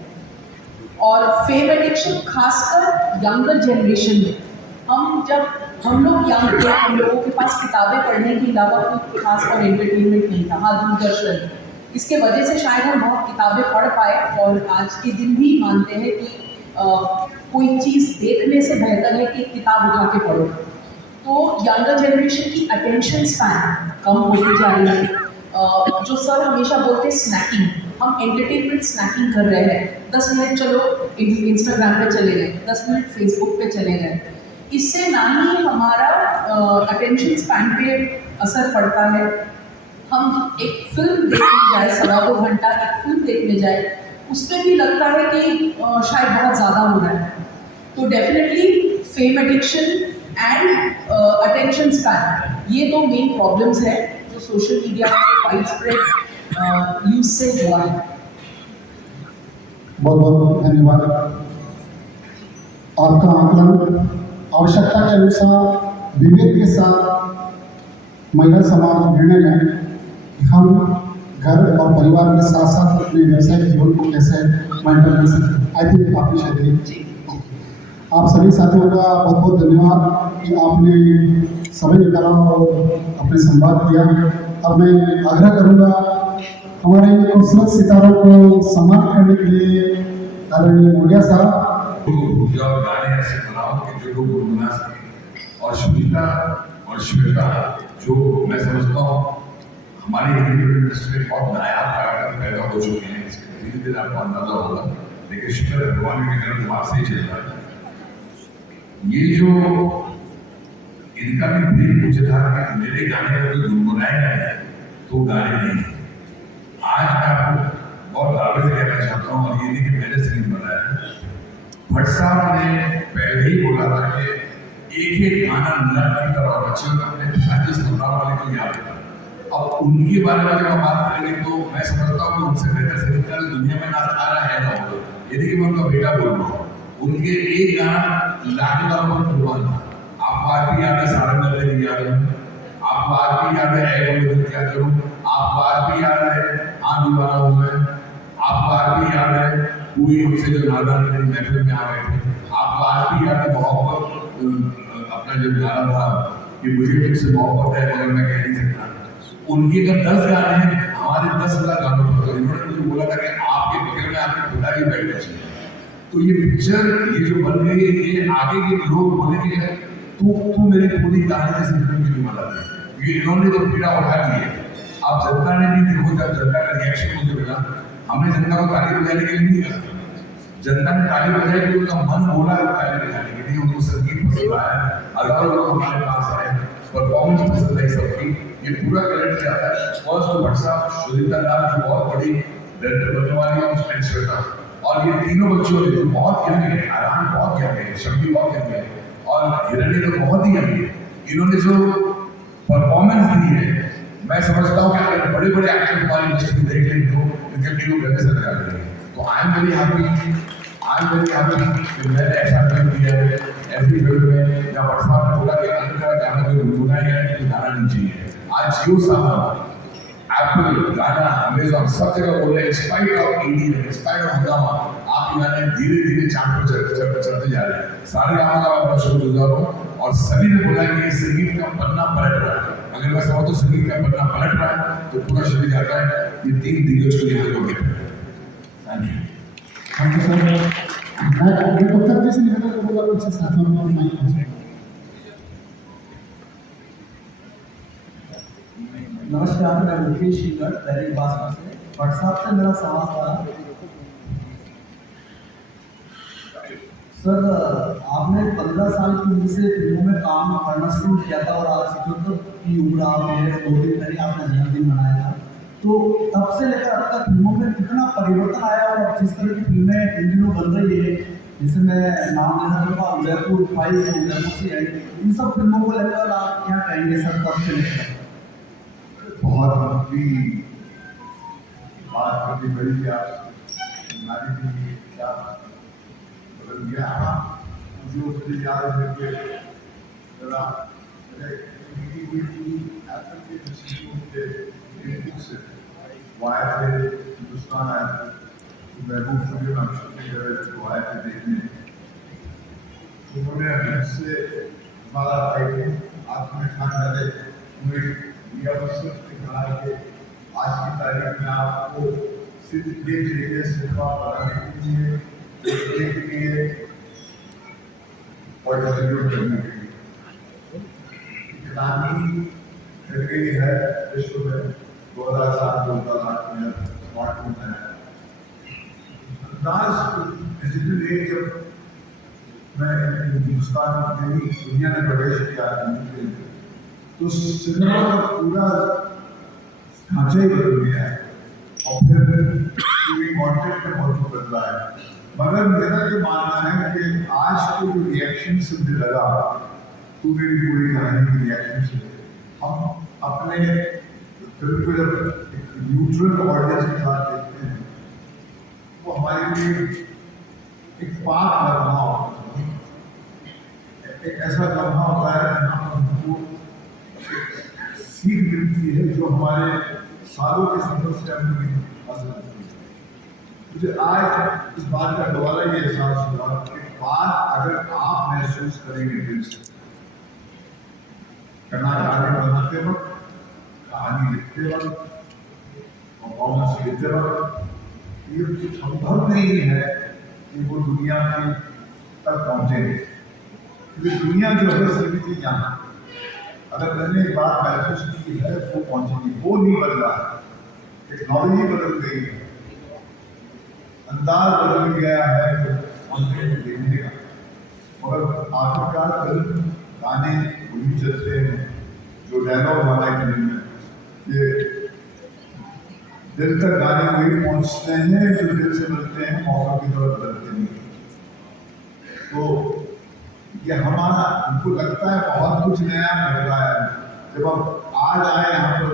और फेम एडिक्शन खासकर यंगर जनरेशन में, हम लोग यंग थे, हम लोगों के पास किताबें पढ़ने के अलावा कोई खास और एंटरटेनमेंट नहीं था। हाँ, दूरदर्शन, इसके वजह से शायद हम बहुत किताबें पढ़ पाए और आज के दिन भी मानते हैं कि कोई चीज़ देखने से बेहतर है कि किताब उठा के पढ़ो। तो यंगर जनरेशन की अटेंशन स्पैन कम होती जा रही है। जो सर हमेशा बोलते हैं स्नैकिंग, हम एंटरटेनमेंट स्नैकिंग कर रहे हैं। 10 मिनट चलो इंस्टाग्राम पे चले गए, 10 मिनट फेसबुक पे चले गए। इससे ना ही हमारा अटेंशन स्पैन पे असर पड़ता है। हम एक फिल्म देखने जाए, 1.25 घंटा एक फिल्म देखने जाए, उसमें भी लगता है कि शायद बहुत ज़्यादा हो रहा है। तो definitely fame addiction and attention span, ये दो मेन प्रॉब्लम्स है जो सोशल मीडिया के वाइड स्प्रेड यूज से हुआ है। बहुत बहुत धन्यवाद। आपका आकलन आवश्यकता के अनुसार विवेक के साथ महिला समाज निर्णय लें कि हम घर और परिवार के साथ साथ अपने व्यवसायिक जीवन को कैसे मेंटेन कर सकते हैं। आई थिंक काफी शायद आप सभी साथियों का बहुत बहुत धन्यवाद कि आपने समय निकाला और अपने संवाद किया। अब मैं आग्रह करूंगा हमारे खूबसूरत सितारों को सम्मान करने के लिए आदरणीय मोडिया साहब। गाने ऐसे बनाओ कि जो लोग गुनगुना सके। और सुनीता और श्वेता, जो मैं समझता हूँ हमारी हिंदी फिल्म इंडस्ट्री में बहुत नायाब कलाकार पैदा हो चुके हैं, इसके धीरे धीरे आपको अंदाजा होगा, लेकिन शुक्र है भगवान के मेरा दिमाग से ही चल रहा है। ये जो इनका भी ब्रीफ मुझे था कि मेरे गाने में कोई गुनगुनाएगा नहीं तो गाने नहीं। आज मैं आपको बहुत दावे से कहना चाहता हूँ, और ये नहीं कि मैंने सीन बनाया है, भट्ट साहब ने पहले ही बोला था कि एक एक गाना नर की तरह बच्चों को अपने पिताजी सुनने वाले को याद है। अब उनके बारे में जब हम बात करेंगे तो मैं समझता हूँ कि उनसे बेहतर संगीतकार दुनिया में ना आ रहा है ना होगा। यदि कि मैं उनका बेटा बोल रहा हूँ, उनके एक गाना लाने का बहुत कुर्बान था। आपको आज भी याद है सारंग की याद है, आपको आज भी याद है क्या करूं, आपको आज भी याद है हाँ दीवाना हूं मैं, आपको आज भी याद है पूरी हमसे जो नादान मेरी महफिल में आ गए थे, आपको आज भी याद है मोहब्बत अपना जब गाना था कि मुझे तुमसे मोहब्बत है मगर मैं कह नहीं सकता। उनके अगर 10 गाने हैं, हमारे 10,000 गानों पर, तो इन्होंने मुझे बोला था कि आपके बगल में आपके पिताजी बैठना चाहिए। तो ये पिक्चर ये जो बन गई है, ये आगे के लोग बोलेंगे तू मेरी पूरी कहानी से फिल्म की बना दी, क्योंकि इन्होंने तो पीड़ा उठा ली है। अब जनता ने भी देखो, जब जनता का रिएक्शन मुझे मिला, हमने जनता को ताली बजाने के लिए नहीं कहा, जनता ने ताली बजाई कि उनका मन बोला ताली बजाने के लिए, उनको संगीत पसंद आया, हजारों लोग हमारे पास आए, परफॉर्मेंस पसंद आई सबकी। ये पूरा क्रेडिट जाता है फर्स्ट टू भट्ट साहब, सुनीता लाल जो बहुत बड़ी डायरेक्टर बनने वाली है, उसमें श्वेता, और ये तीनों बच्चों ने जो बहुत यंग है, अरहान बहुत यंग है, शक्ति बहुत यंग है, और हिरण्य तो बहुत ही यंग है। इन्होंने जो परफॉर्मेंस दी है, मैं समझता हूँ कि अगर बड़े बड़े एक्टर हमारी इंडस्ट्री में देख लें तो इनके टीम गले से लगा देंगे। तो आई एम वेरी हैप्पी कि मैंने ऐसा फिल्म किया है, ऐसी फिल्म में जहाँ भट्ट साहब ने बोला कि अंदर गाना कोई गुनगुनाया गया है तो गाना नहीं चाहिए। आज जियो साहब, एप्पल, गाना, अमेजॉन सब जगह बोल रहे हैं in spite of ED, in spite of हंगामा, आपके गाने धीरे धीरे चार्ट पर चलते जा रहे हैं। सारे गानों का मैं बड़ा शुक्रगुजार हूँ, और सभी ने बोला कि ये संगीत का पन्ना पलट रहा है। अगर मैं समझ तो संगीत का पन्ना पलट रहा है तो पूरा शरीर जाता है। ये 3 दिग्गज को यहाँ हो गया। Thank you sir. मैं तब तक जैसे निकल कर बोला उससे साथ में माइक। नमस्कार, मैं मुकेश शिंगर दैनिक भास्कर से। भट्ट साहब से मेरा सवाल था, सर आपने 15 साल की उम्र से फिल्मों में काम करना शुरू किया था और आज 77 की उम्र आप है, 2 दिन पहले आपने जन्मदिन मनाया था, तो तब से लेकर अब तक फिल्मों में कितना परिवर्तन आया, और जिस तरह की फिल्में इन दिनों बन रही है, जैसे मैं नाम लेना चाहूँगा उदयपुर 5, उदयपुर से आई, इन सब फिल्मों को लेकर आप क्या कहेंगे सर तब से लेकर? बहुत लंबी बात करनी पड़ी कि आप क्या बदल गया। मुझे उससे याद है कि जरा वो आए थे हिंदुस्तान, आए थे महबूब शबीर अक्षर की जगह को आए थे देखने। उन्होंने हमसे हमारा आँख में खान डाले, कहा कि आज की तारीख में आपको सिर्फ एक जरिए सिर्फ बनाने के लिए, एक लिए और डिस्ट्रीब्यूट करने के लिए इकनॉमी घट गई है विश्व में। 2007-2008 में स्मार्टफोन है, अंदाज डिजिटल एज जब मैं हिंदुस्तान में दुनिया ने प्रवेश किया तो सिनेमा का पूरा ढांचा ही बदल गया है, और फिर पूरी कॉन्टेंट में बहुत बदला है। मगर मेरा ये मानना है कि आज के जो रिएक्शन से मुझे लगा, तो मेरी पूरी कहानी की रिएक्शन से हम अपने फिल्म को जब एक न्यूट्रल ऑडियंस के साथ देखते हैं, वो हमारे लिए एक पाक लम्हा होता है, एक ऐसा लम्हा होता है जहाँ पर हमको सीख मिलती है जो हमारे सालों के सफर से हमें हासिल होती है। मुझे आज इस बात का दोबारा ये एहसास हुआ कि बात अगर आप महसूस करेंगे दिल से, गाने बनाते वक्त, कहानी लिखते वक्त, परफॉर्मेंस देते वक्त, ये संभव नहीं है कि वो दुनिया की तक पहुँचे। क्योंकि दुनिया जो है सीमित ही यहाँ, अगर मैंने एक बात महसूस की है वो पहुंचेगी, वो नहीं बदला है। टेक्नोलॉजी बदल गई है, अंदाज बदल गया है कंटेंट देखने का, मगर आखिरकार फिल्म गाने वही चलते हैं जो डायलॉग वाला फिल्म है। ये दिल तक गाने वही पहुंचते हैं जो दिल से मिलते हैं, मौका की तरफ बदलते नहीं। तो ये हमारा हमको लगता है बहुत कुछ नया घट रहा है। जब हम आज आए यहाँ पर,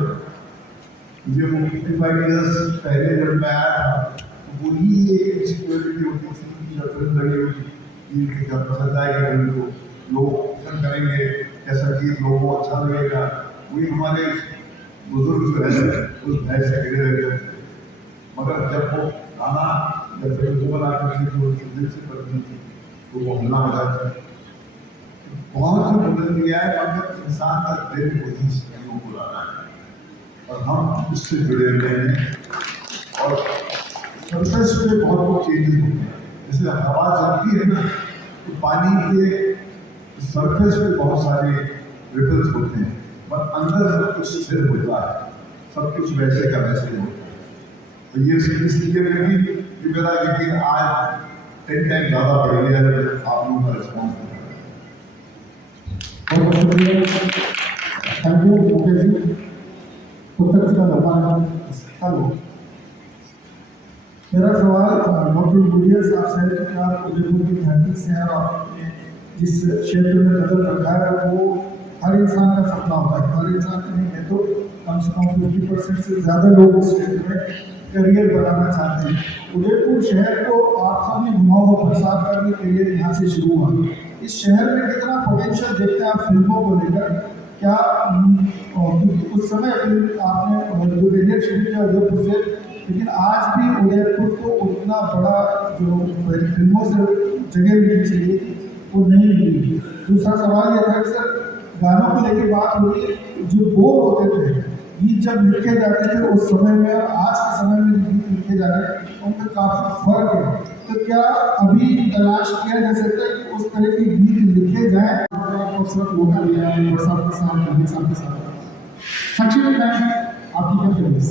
मुझे वो 55 ईयर्स पहले जब मैं आया था, तो वही एक सिक्योरिटी होती थी, फिल्म लगी हुई कि जब पसंद आएगी फिल्म को लोग पसंद करेंगे, कैसा गीत लोगों को अच्छा लगेगा, वही हमारे बुजुर्ग जो है उस भय से गिरे रहते थे। मगर जब वो गाना जब फिल्म को बनाते थे तो दिल से करती थी तो वो हल्ला हो जाता है। बहुत जो बदल गया है, मगर इंसान का दिल वही फिल्मों को लाना है और हम उससे जुड़े हुए हैं। और सरफेस पे बहुत चेंजेस होते हैं, जैसे हवा चलती है ना तो पानी के सरफेस पे बहुत सारे रिपल्स होते हैं, पर अंदर सब कुछ स्थिर होता है, सब कुछ वैसे का वैसे होता है। तो ये इसलिए लगी कि मेरा यकीन आज 10 टाइम ज़्यादा बढ़ गया है आप लोगों का रिस्पॉन्स होता है। बहुत शुक्रिया, थैंक यू मुकेश जी। उत्तर जी का धन्यवाद। हेलो, मेरा सवाल डॉक्टर गुड़िया साहब से है कि आप उदयपुर की धरती से हैं और आपने जिस क्षेत्र में कदम रखा है वो हर इंसान का सपना होता है, हर इंसान का नहीं है तो कम से कम 50% से ज़्यादा लोग उस क्षेत्र में करियर बनाना चाहते हैं। उदयपुर शहर को आप सबने घुमा हुआ प्रसाद का भी करियर यहाँ से शुरू हुआ। इस शहर में कितना पोटेंशियल देखते हैं आप फिल्मों को लेकर? क्या उस समय फिल्म आपने जो करियर शुरू किया उदयपुर से, लेकिन आज भी उदयपुर को उतना बड़ा जो फिल्मों से जगह मिलनी चाहिए वो नहीं मिली। दूसरा सवाल यह था कि सर गानों को लेकर बात हो रही है, जो बोल होते थे गीत जब लिखे जाते थे उस समय में और आज के समय में जो गीत लिखे जा रहे हैं उनका काफ़ी फर्क है। तो क्या अभी तलाश किया जा सकता है कि उस तरह के गीत लिखे जाएँ? खूबसूरत मौका दिया है प्रसाद के साथ, नवीन साहब के साथ। संक्षिप्त में आपकी क्या फीलिंग्स?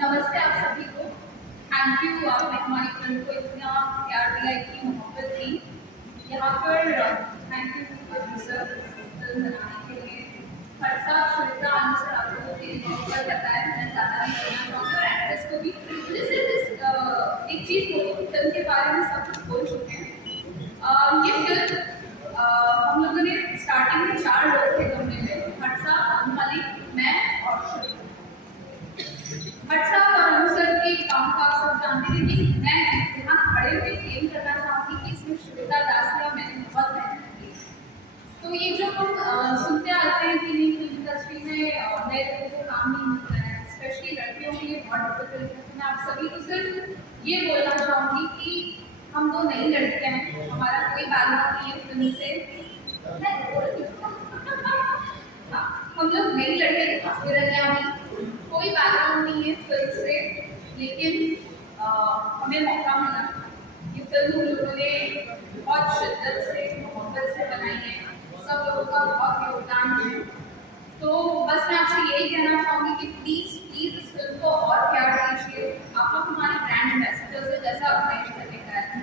नमस्ते आप सभी को। थैंक यू, आपने हमारी फिल्म को इतना प्यार दिया, इतनी मोहब्बत दी। यहाँ पर थैंक यू प्रोड्यूसर फिल्म बनाने के लिए, हर्षा, श्वेता, अनुसर, आपको मेरी मोहब्बत बताया, मैं ज़्यादा नहीं बोलना चाहूँगी और एक्ट्रेस को भी। मुझे सिर्फ एक चीज़ बोलूँ, फिल्म के बारे में सब कुछ बोल चुके हैं। ये फिल्म हम लोगों ने स्टार्टिंग में 4 लोग थे कमरे में, हर्षा, मलिक, मैं और श्वेता। हर्षा और अनुसर के काम को आप सब जानते हैं, लेकिन मैं यहाँ खड़े हुए क्लेम करना चाहूँगी कि इसमें श्वेता दास ने मैंने बहुत मेहनत की। तो ये जो हम सुनते आते हैं कि नहीं फिल्म इंडस्ट्री में नए लोगों को काम नहीं मिलता है, स्पेशली लड़कियों के लिए बहुत डिफिकल्ट है। मैं आप सभी को सिर्फ ये बोलना चाहूँगी कि हम 2 नई लड़कियाँ हैं, हमारा कोई बैकग्राउंड नहीं है फिल्म से। हाँ, हम लोग नई लड़कियाँ कोई बैकग्राउंड नहीं है फिल्म से, लेकिन हमें मौका मिला। ये फिल्म हम लोगों ने बहुत शिद्दत से, मोहब्बत से बनाई है, सब लोगों का बहुत योगदान है। तो बस मैं आपसे यही कहना चाहूँगी कि प्लीज़ प्लीज़ इस फिल्म को और प्यार दीजिए। आप लोग हमारे ब्रांड एम्बेसडर से जैसा अपनाइश करने का है,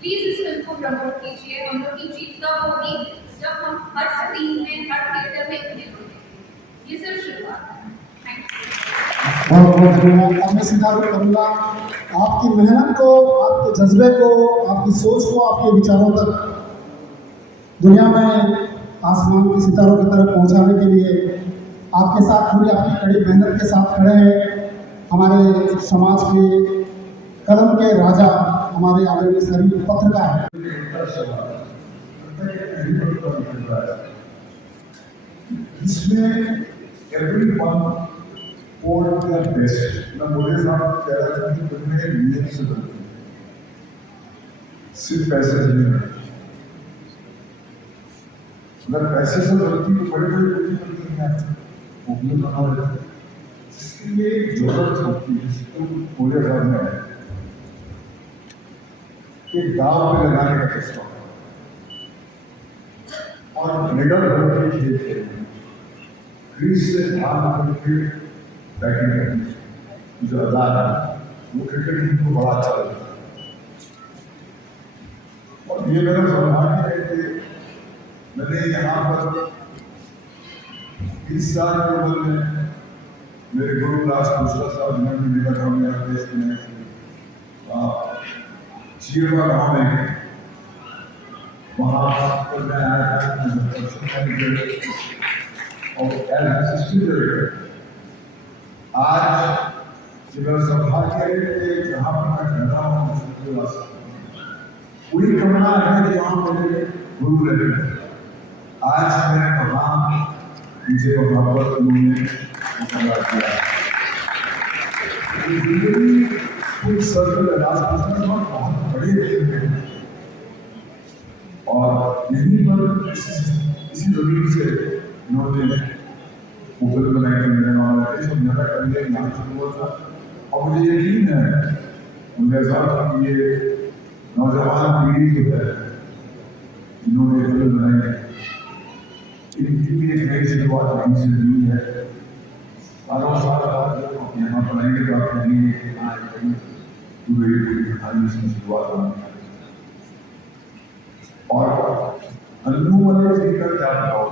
प्लीज़ इस फिल्म को प्रमोट कीजिए। हम लोग की जीत तब होगी जब हम हर स्क्रीन में, हर थिएटर में इतने लोग देखेंगे। ये सिर्फ शुरुआत है। बहुत बहुत धन्यवाद। अब मैं सितारों करूँगा आपकी मेहनत को, आपके जज्बे को, आपकी सोच को, आपके विचारों तक दुनिया में आसमान के सितारों की तरफ पहुंचाने के लिए आपके साथ पूरी आपकी कड़ी मेहनत के साथ खड़े हैं हमारे समाज के कलम के राजा, हमारे आदरणीय सभी पत्रकार। इसमें everyone और their best। मैं मोदी साहब कह रहा था कि फिल्में नीयत से बनती हैं, सिर्फ पैसे से नहीं बनती। अगर पैसे से बनती तो बड़े बड़े फिल्म नहीं आती, वो भी बना देते हैं। जिसके लिए जरूरत होती है, जिसको पूरे घर में है कि दाव पे लगाने का किस्सा और निगल भर के खेल खेलने, क्रीज से भाग करके बैटिंग करनी, जो अदा है वो क्रिकेट टीम को बड़ा अच्छा लगता है। और ये मेरा सौभाग्य है कि मैंने यहाँ पर 20 साल की उम्र में मेरे गुरु राज मिश्रा साहब ने भी मेरा गाँव में देश में चीरवा गाँव में वहाँ पर मैं आया था और आज मेरा सौभाग्य है कि जहाँ पर मैं रहता हूँ पूरी कामना है कि वहाँ मेरे गुरु रहे। आज मैं वहाँ मुझे वहाँ पर उन्होंने मुकाबला किया। कुछ सर्कल राजपूत बहुत बड़े थे और यहीं पर इसी जमीन से उन्होंने मुगल बनाए थे। सब मेरा करने यहाँ शुरू हुआ था और मुझे यकीन है मुझे साथ ये नौजवान पीढ़ी जो है जिन्होंने फिल्म बनाई इनकी भी एक नई शुरुआत वहीं से हुई है। सालों साल बाद यहाँ पर आएंगे तो आप कहेंगे पूरी कहानी से शुरुआत होनी है। और अन्नू वाले जी का क्या बताओ,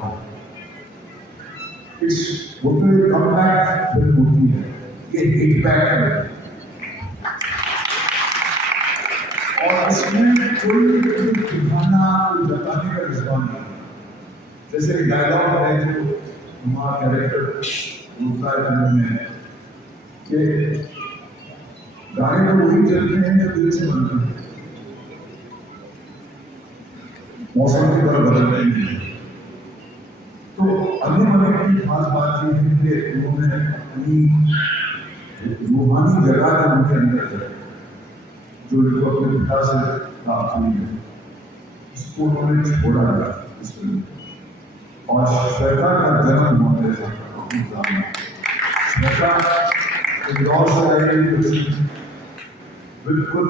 इस वो तो एक कमबैक फिल्म होती है, ये हिट बैक है और इसमें कोई दिखाना जताने का जज्बा नहीं। जैसे डायलॉग है जो हमारा कैरेक्टर बोलता है फिल्म में कि गाने तो वही चलते हैं जो दिल से बनते हैं, मौसम की तरह बदलते हैं। तो अगले महीने की खास बात ये है कि उन्होंने अपनी रूहानी जगह जो उनके अंदर है जो उनको अपने पिता से प्राप्त हुई है उसको उन्होंने छोड़ा था इस फिल्म। और श्वेता का जन्म हुआ था श्वेता इंदौर से आई, बिल्कुल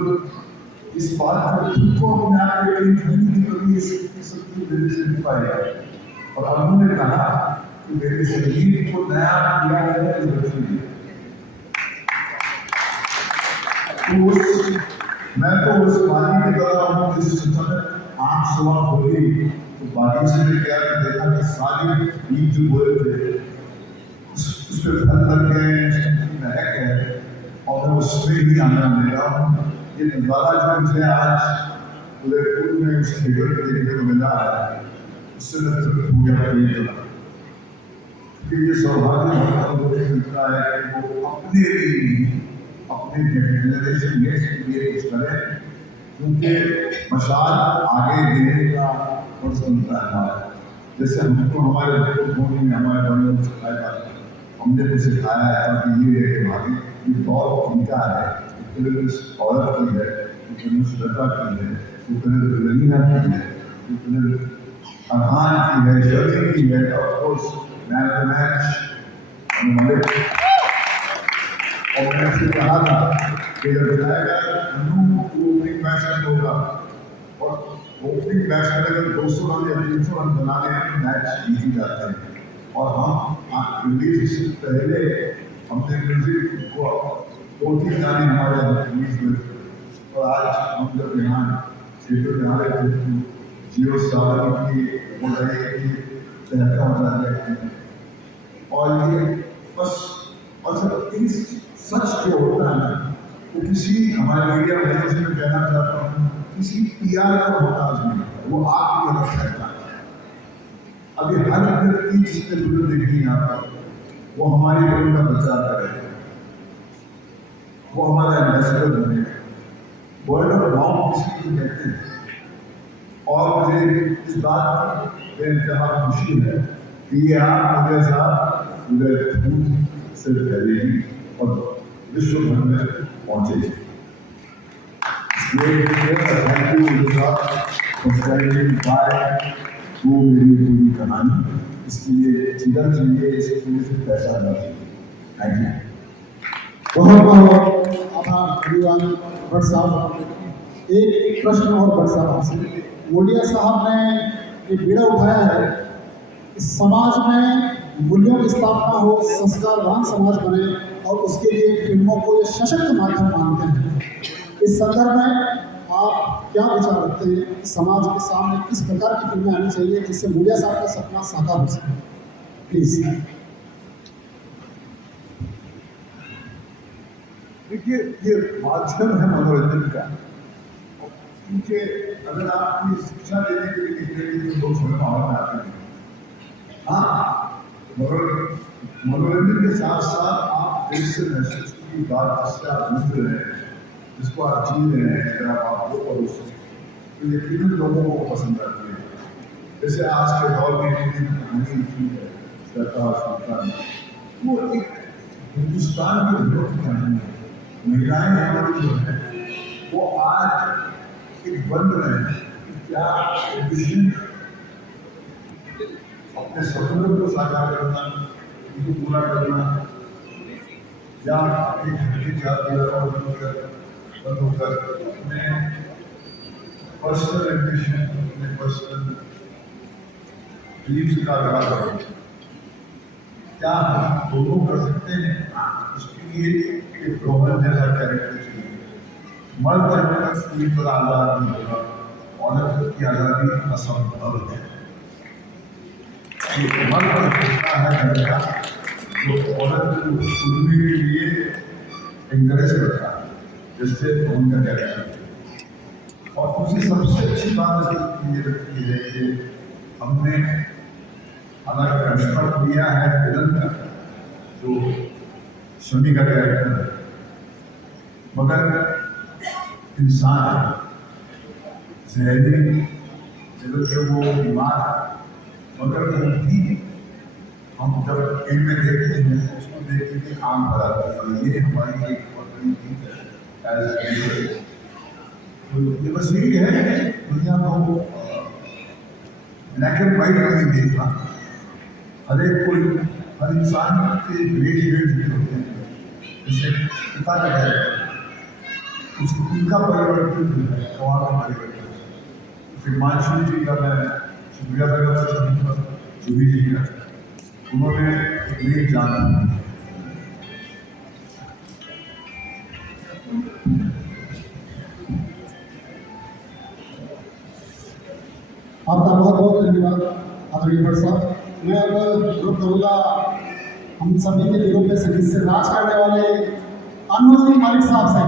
इस बात को खुद अपने आप में कहीं कभी सबकी दिल से नहीं पाएगा। और अब उन्होंने कहा कि मेरे शरीर को नया किया है मैं तो उस पानी की तरह हूँ जिस समय आँख सुबह खोली तो बाकी से मैं क्या देखा कि सारी बीज जो बोए थे उस पर फल लग गए, महक है और मैं उसमें ही आनंद ले रहा हूँ। ये नज़ारा जो मुझे आज उदयपुर में उस थिएटर पर देखने को मिला है उससे मैं तृप्त हो गया। क्योंकि ये सौभाग्य मुझे मिलता है कि वो अपने लिए अपने जनरेशन नेक्स्ट के लिए कुछ करें, क्योंकि मशाल आगे देने का फर्ज बनता है हमारा। जैसे हमको हमारे धोनी ने हमारे बड़े लोग सिखाया, हमने भी सिखाया है ताकि ये है हमारी ये दौर उनका है, फिल्म इस औरत की है, फिल्म श्वेता की है, फिल्म रवीना की है, फिल्म अरहान की है, शर्मी की है, of course man of the match और मैंने कहा था कि जब बताएगा अन्नू ओपनिंग मैच में होगा और ओपनिंग मैच में अगर 200 रन या 300 रन बनाने में मैच जीत जाते हैं। और हम रिलीज से पहले हमने म्यूजिक को 2-3 गाने हमारे रिलीज हुए और आज हम जब यहाँ थिएटर में आ रहे थे जियो सावन की बोल रहे हैं कि तहका मचा रहे हैं और ये बस और सब सच जो होता है वो किसी हमारे मीडिया में इसमें कहना चाहता हूँ किसी पीआर का मोहताज नहीं, वो आपकी मदद करता है। अभी हर व्यक्ति जिसने फिल्म देखी यहाँ पर वो हमारी फिल्म का प्रचार करे, वो हमारा एम्बेसडर बने, वर्ड ऑफ माउथ किसी को कहते हैं। और मुझे इस बात की इंतहा खुशी है कि ये आप मुझे साथ उदयपुर से फैलेगी और विश्व भर में पहुंचे। वो मेरी पूरी कहानी इसके लिए चिदम चाहिए, इसके लिए पैसा नहीं। Thank you. बहुत बहुत आभार भट्ट साहब। एक प्रश्न और भट्ट साहब आपसे, मोडिया साहब ने एक बीड़ा उठाया है कि समाज में मूल्यों की स्थापना हो, संस्कारवान समाज बने और उसके लिए फिल्मों को ये सशक्त माध्यम मानते हैं। इस संदर्भ में आप क्या विचार रखते हैं कि समाज के सामने किस प्रकार की फिल्में आनी चाहिए जिससे मोडिया साहब का सपना साकार हो सके? प्लीज। देखिए ये माध्यम है मनोरंजन का, क्योंकि अगर आपकी शिक्षा देने के लिए निकलेंगे तो लोग फिल्म और में आते हैं। हाँ, मनोरंजन के साथ साथ आप दिल से महसूस की बात जिससे आप जूझ रहे हैं, जिसको आप जी रहे हैं, अगर आप वो परोसें तो यकीनन लोगों को पसंद आती है। जैसे आज के दौर में कहानी लिखी है श्वेता सुल्तान, वो एक हिंदुस्तान की विरोध कहानी है। महिलाएं हमारी जो है वो आज एक बन रहे हैं कि क्या विजन अपने सपनों को साकार करना, उनको पूरा करना, या एक हल्की जाति बंद होकर अपने पर्सनल एम्बिशन, अपने पर्सनल ड्रीम्स का लगा करें। क्या हम दोनों कर सकते हैं? उसके लिए एक ब्रोहन जैसा कैरेक्टर चाहिए। मर्द जब तक पूरी तरह आज़ाद नहीं होगा, औरत की आज़ादी असंभव है। मर्द कितना है लड़का जो औरत को चुनने के लिए इंकरेज करता है, जिससे उनका कैरेक्टर है। और मुझे सबसे अच्छी बात ये लगती है कि हमने हमारा कंस्ट्रक्ट किया है विलन का, जो शनि का कैरेक्टर है, मगर इंसान जहरी जगह से वो बीमार है, मगर वो भी हम जब इनमें देखते हैं उसको देखते कि आम भर आती है। और ये हमारी एक बहुत बड़ी चीज है। तो ये बस यही है, दुनिया को ब्लैक एंड वाइट में नहीं देखना, हर एक कोई, हर इंसान के ग्रे शेड भी होते हैं। जैसे पिता का कैरेक्टर, उनका परिवर्तन भी है, कौन का परिवर्तन। फिर मानसून जी का मैं शुक्रिया अदा करना चाहूँगा, जुबी जी का, उन्होंने एक नई जान दी। आपका बहुत बहुत धन्यवाद आदरणीय भट्ट साहब। मैं अब अनुरोध करूँगा हम सभी के दिलों पे संगीत से राज करने वाले अनमोल मालिक साहब से।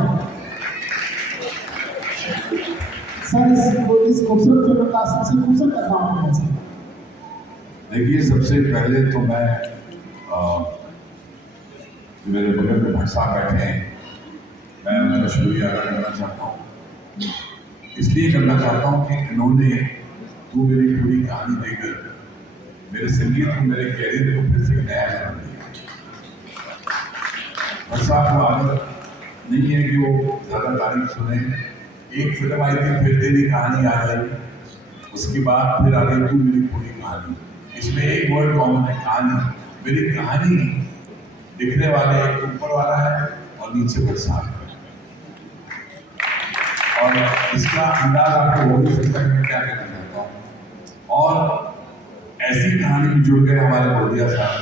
सर इस खूबसूरत फिल्म का सबसे खूबसूरत काम है। देखिए, सबसे पहले तो मैं मेरे बगल में भट्ट साहब बैठे हैं, मैं उनका शुक्रिया अदा करना चाहता हूँ। इसलिए करना चाहता हूँ कि इन्होंने तू मेरी पूरी कहानी देकर मेरे संगीत को, मेरे कैरियर को फिर से नया जन्म दिया। भट्ट साहब को आदत नहीं है कि वो ज़्यादा तारीफ सुने। एक फिल्म आई थी फिर तेरी कहानी आ गई, उसके बाद फिर आ गई तू मेरी पूरी कहानी। इसमें एक वर्ड कॉमन है, कहानी। मेरी कहानी लिखने वाले एक ऊपर वाला है और नीचे भट्ट साहब है, और इसका अंदाज आपको हो भी सकता है मैं क्या कहना चाहता हूँ। और ऐसी कहानी में जुड़ गए हमारे गोल्डिया साहब।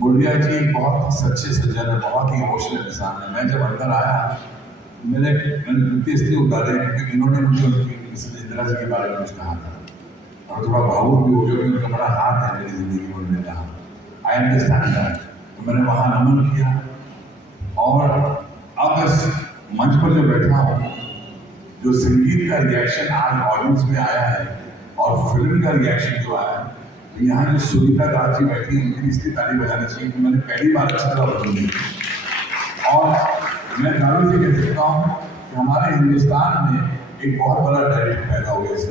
गोल्डिया जी एक बहुत ही सच्चे सज्जन है, बहुत ही इमोशनल इंसान है। मैं जब अंदर आया मैंने कृत्य इसलिए उतारे क्योंकि इन्होंने मुझे उनकी मिसेज इंदिरा जी के बारे में कुछ कहा था, और थोड़ा भावुक भी हो गया, उनका बड़ा हाथ है मेरी जिंदगी में। उन्होंने कहा आई अंडरस्टैंड दैट, तो मैंने वहाँ नमन किया। और अब इस मंच पर जो बैठा हूँ, जो संगीत का रिएक्शन आज ऑडियंस में आया है और फिल्म का रिएक्शन जो आया है, तो यहाँ जो सुनीता दास जी बैठी है उनकी इसकी ताली बजानी चाहिए कि मैंने पहली बार अच्छी तरह बदली। और मैं दावे से कह सकता हूँ कि हमारे हिंदुस्तान में एक बहुत बड़ा डायरेक्टर पैदा हो गया इस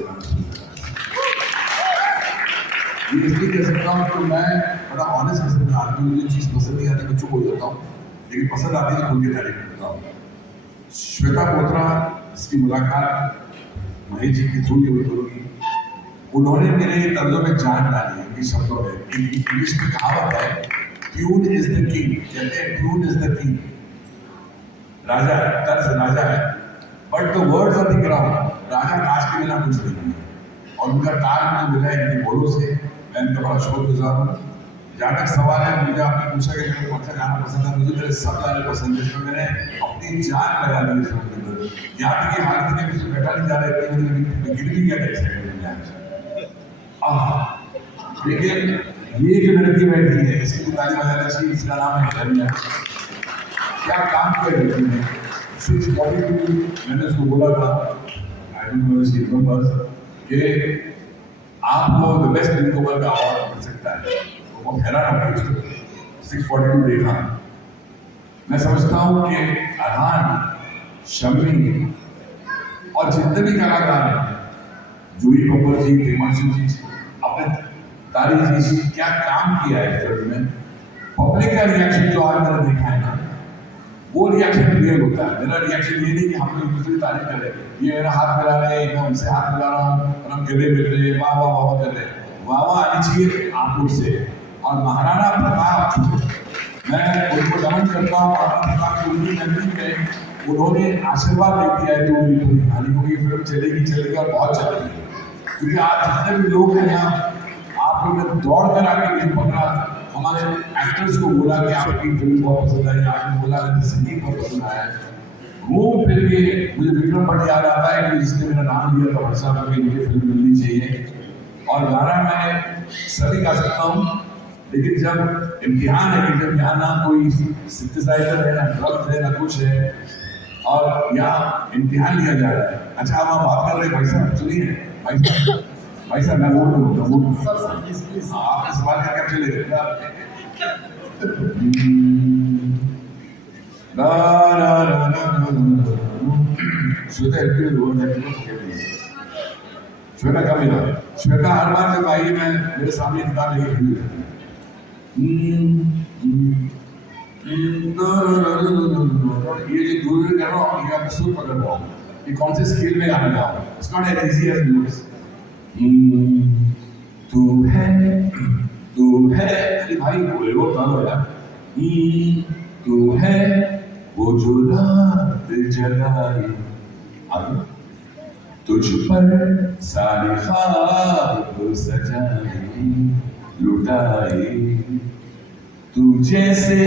ये इसलिए कह सकता हूँ कि मैं बड़ा ऑनेस्ट किस्म का आदमी, मुझे चीज़ पसंद नहीं आती मैं चुप हो जाता हूँ, लेकिन पसंद आती है तो उनकी तारीफ करता हूँ। श्वेता बोत्रा, इसकी मुलाकात महेश जी के थ्रू हुई होगी, उन्होंने मेरे तर्जों में जान डाली है शब्दों में। इंग्लिश में कहावत है, ट्यून इज द किंग, कहते हैं ट्यून इज द किंग, राजा तर्ज राजा है, but the words of the ground, राजा काश के बिना कुछ नहीं है। और उनका तार मुझे मिला है इनके बोलों से, मैं इनका बड़ा शुक्रगुजार हूँ। जहाँ तक सवाल है, मुझे आपने पूछा कि मुझे कौन सा गाना पसंद है, मुझे मेरे सब गाने पसंद है, इसमें मैंने अपनी जान लगा दी इस फिल्म के अंदर। यहाँ तक कि हाल के दिन बैठा नहीं जा रहा है, मैं गिर भी गया था इस टाइम में। लेकिन ये जो लड़की बैठी है, इसकी भी ताली बजाना चाहिए, इसका नाम है हिरण्या। क्या काम कर रही है 642, मैंने उसको बोला था, आई डोंट नो इसकी नंबर, कि आपको द बेस्ट न्यूकमर का अवार्ड मिल सकता है। वो बहुत हैरान हो गया 642 देखा, मैं समझता हूँ कि अरहान, शम्मी और जितने भी कलाकार हैं, जूही कपूर जी, हिमांशु जी, अपने तारीफ जी, क्या काम किया है फिल्म में। पब्लिक का रिएक्शन जो आज मैंने देखा है ना, वो रिएक्शन रियल होता है। मेरा रिएक्शन ये नहीं कि हम लोग दूसरी तारीफ कर रहे हैं, ये मेरा हाथ मिला रहे हैं, मैं उनसे हाथ मिला रहा हूँ और हम गले मिल रहे हैं, वाह वाह वाह कर रहे हैं। वाह वाह आनी चाहिए आप लोग से। और महाराणा प्रताप, मैं उनको नमन करता हूँ। महाराणा प्रताप की उनकी नगरी में उन्होंने आशीर्वाद दे दिया है तो मेरी पूरी कहानी को, ये फिल्म चलेगी और बहुत चलेगी। क्योंकि आज जितने भी लोग हैं यहाँ, आप लोगों ने दौड़ कर आके मुझे पकड़ा, हमारे एक्टर्स को बोला कि आपकी फिल्म बहुत पसंद आई, आपने बोला कि संगीत बहुत पसंद आया। घूम फिर के मुझे विक्रम भट्ट याद आता है कि जिसने मेरा नाम लिया था, भट्ट साहब को मुझे फिल्म मिलनी चाहिए। और गाना मैं सभी गा सकता हूँ, लेकिन जब इम्तिहान है कि जब यहाँ ना कोई सिंथेसाइजर है, ना ड्रम्स है, ना कुछ है, और यहाँ इम्तिहान लिया जा रहा है। अच्छा, हम आप बात कर रहे हैं भाई साहब, सुनिए भाई साहब मैं बोल दूँ आप सवाल करके चले गए। श्वेता का मिला, श्वेता हर बार जब आई मैं मेरे सामने किताब लेके खड़ी रहती ये जो दूर कर रहा हूँ, ये आपका सुर पकड़ रहा हूँ कि कौन से स्केल में गाना गाऊँ। It's not as easy as looks. तू है अरे भाई बोले वो गाओ यार। तू है वो जो रात जगाई, तुझ पर सारे ख्वाब सजाए लुटाए, तू जैसे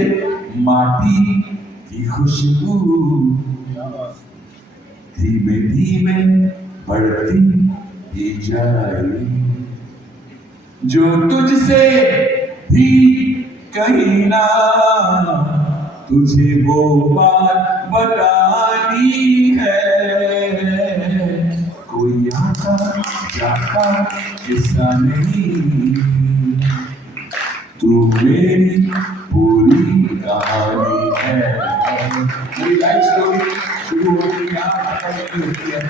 माटी की खुशबू धीमे धीमे बढ़ती ही जाए, जो तुझसे भी कहीं ना तुझे वो बात बतानी है। कोई आता जाता किस्सा नहीं, तू मेरी पूरी कहानी है। मेरी लाइफ स्टोरी शुरू होती है होती है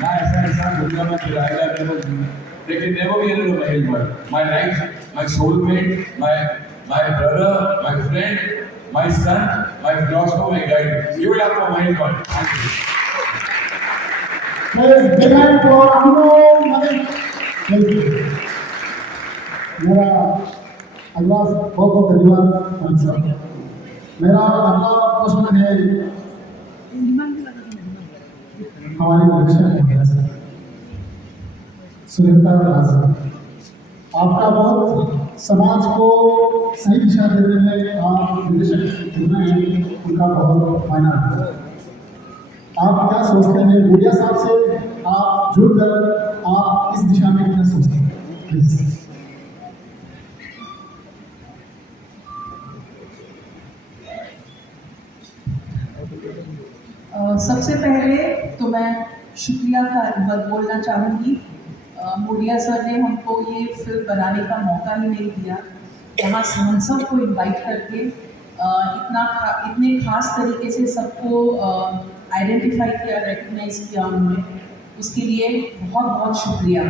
ना, ऐसा दुनिया में फिराएगा लेकिन never be able to make it. My life, my soulmate, my brother, my friend, my son, my philosopher, my guide. You will have to mind God. Thank you. मेरा अगला बहुत बहुत धन्यवाद। मेरा अगला प्रश्न है हमारे निर्देशक सुनीता राज, आपका बहुत समाज को सही दिशा देने में आप निर्देशक चुन रहे हैं, उनका बहुत मायना है। आप क्या सोचते हैं मीडिया साहब से आप जुड़कर आप इस दिशा में क्या सोचते हैं? सबसे पहले तो मैं शुक्रिया का बोलना चाहूँगी। मोडिया सर ने हमको ये फिल्म बनाने का मौका ही नहीं दिया, यहाँ हम सबको इनवाइट करके इतने खास तरीके से सबको आइडेंटिफाई किया, रिकग्नाइज किया उन्होंने, उसके लिए बहुत बहुत शुक्रिया।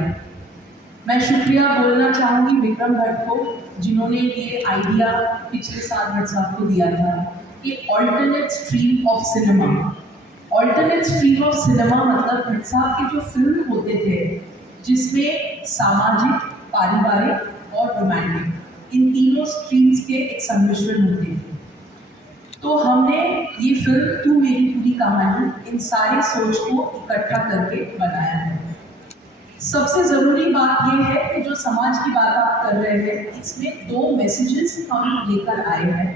मैं शुक्रिया बोलना चाहूँगी विक्रम भट्ट को, जिन्होंने ये आइडिया पिछले साल भट्ट साहब को दिया था कि alternate stream of cinema. Alternate stream of cinema मतलब भट्ट साहब के जो फिल्म होते थे जिसमें सामाजिक, पारिवारिक और रोमांटिक, इन तीनों स्ट्रीम्स के एक सम्मिश्रण होते थे। तो हमने ये फिल्म तू मेरी पूरी कहानी इन सारी सोच को इकट्ठा करके बनाया है। सबसे ज़रूरी बात ये है कि जो समाज की बात आप कर रहे हैं, इसमें दो मैसेजेस हम लेकर आए हैं।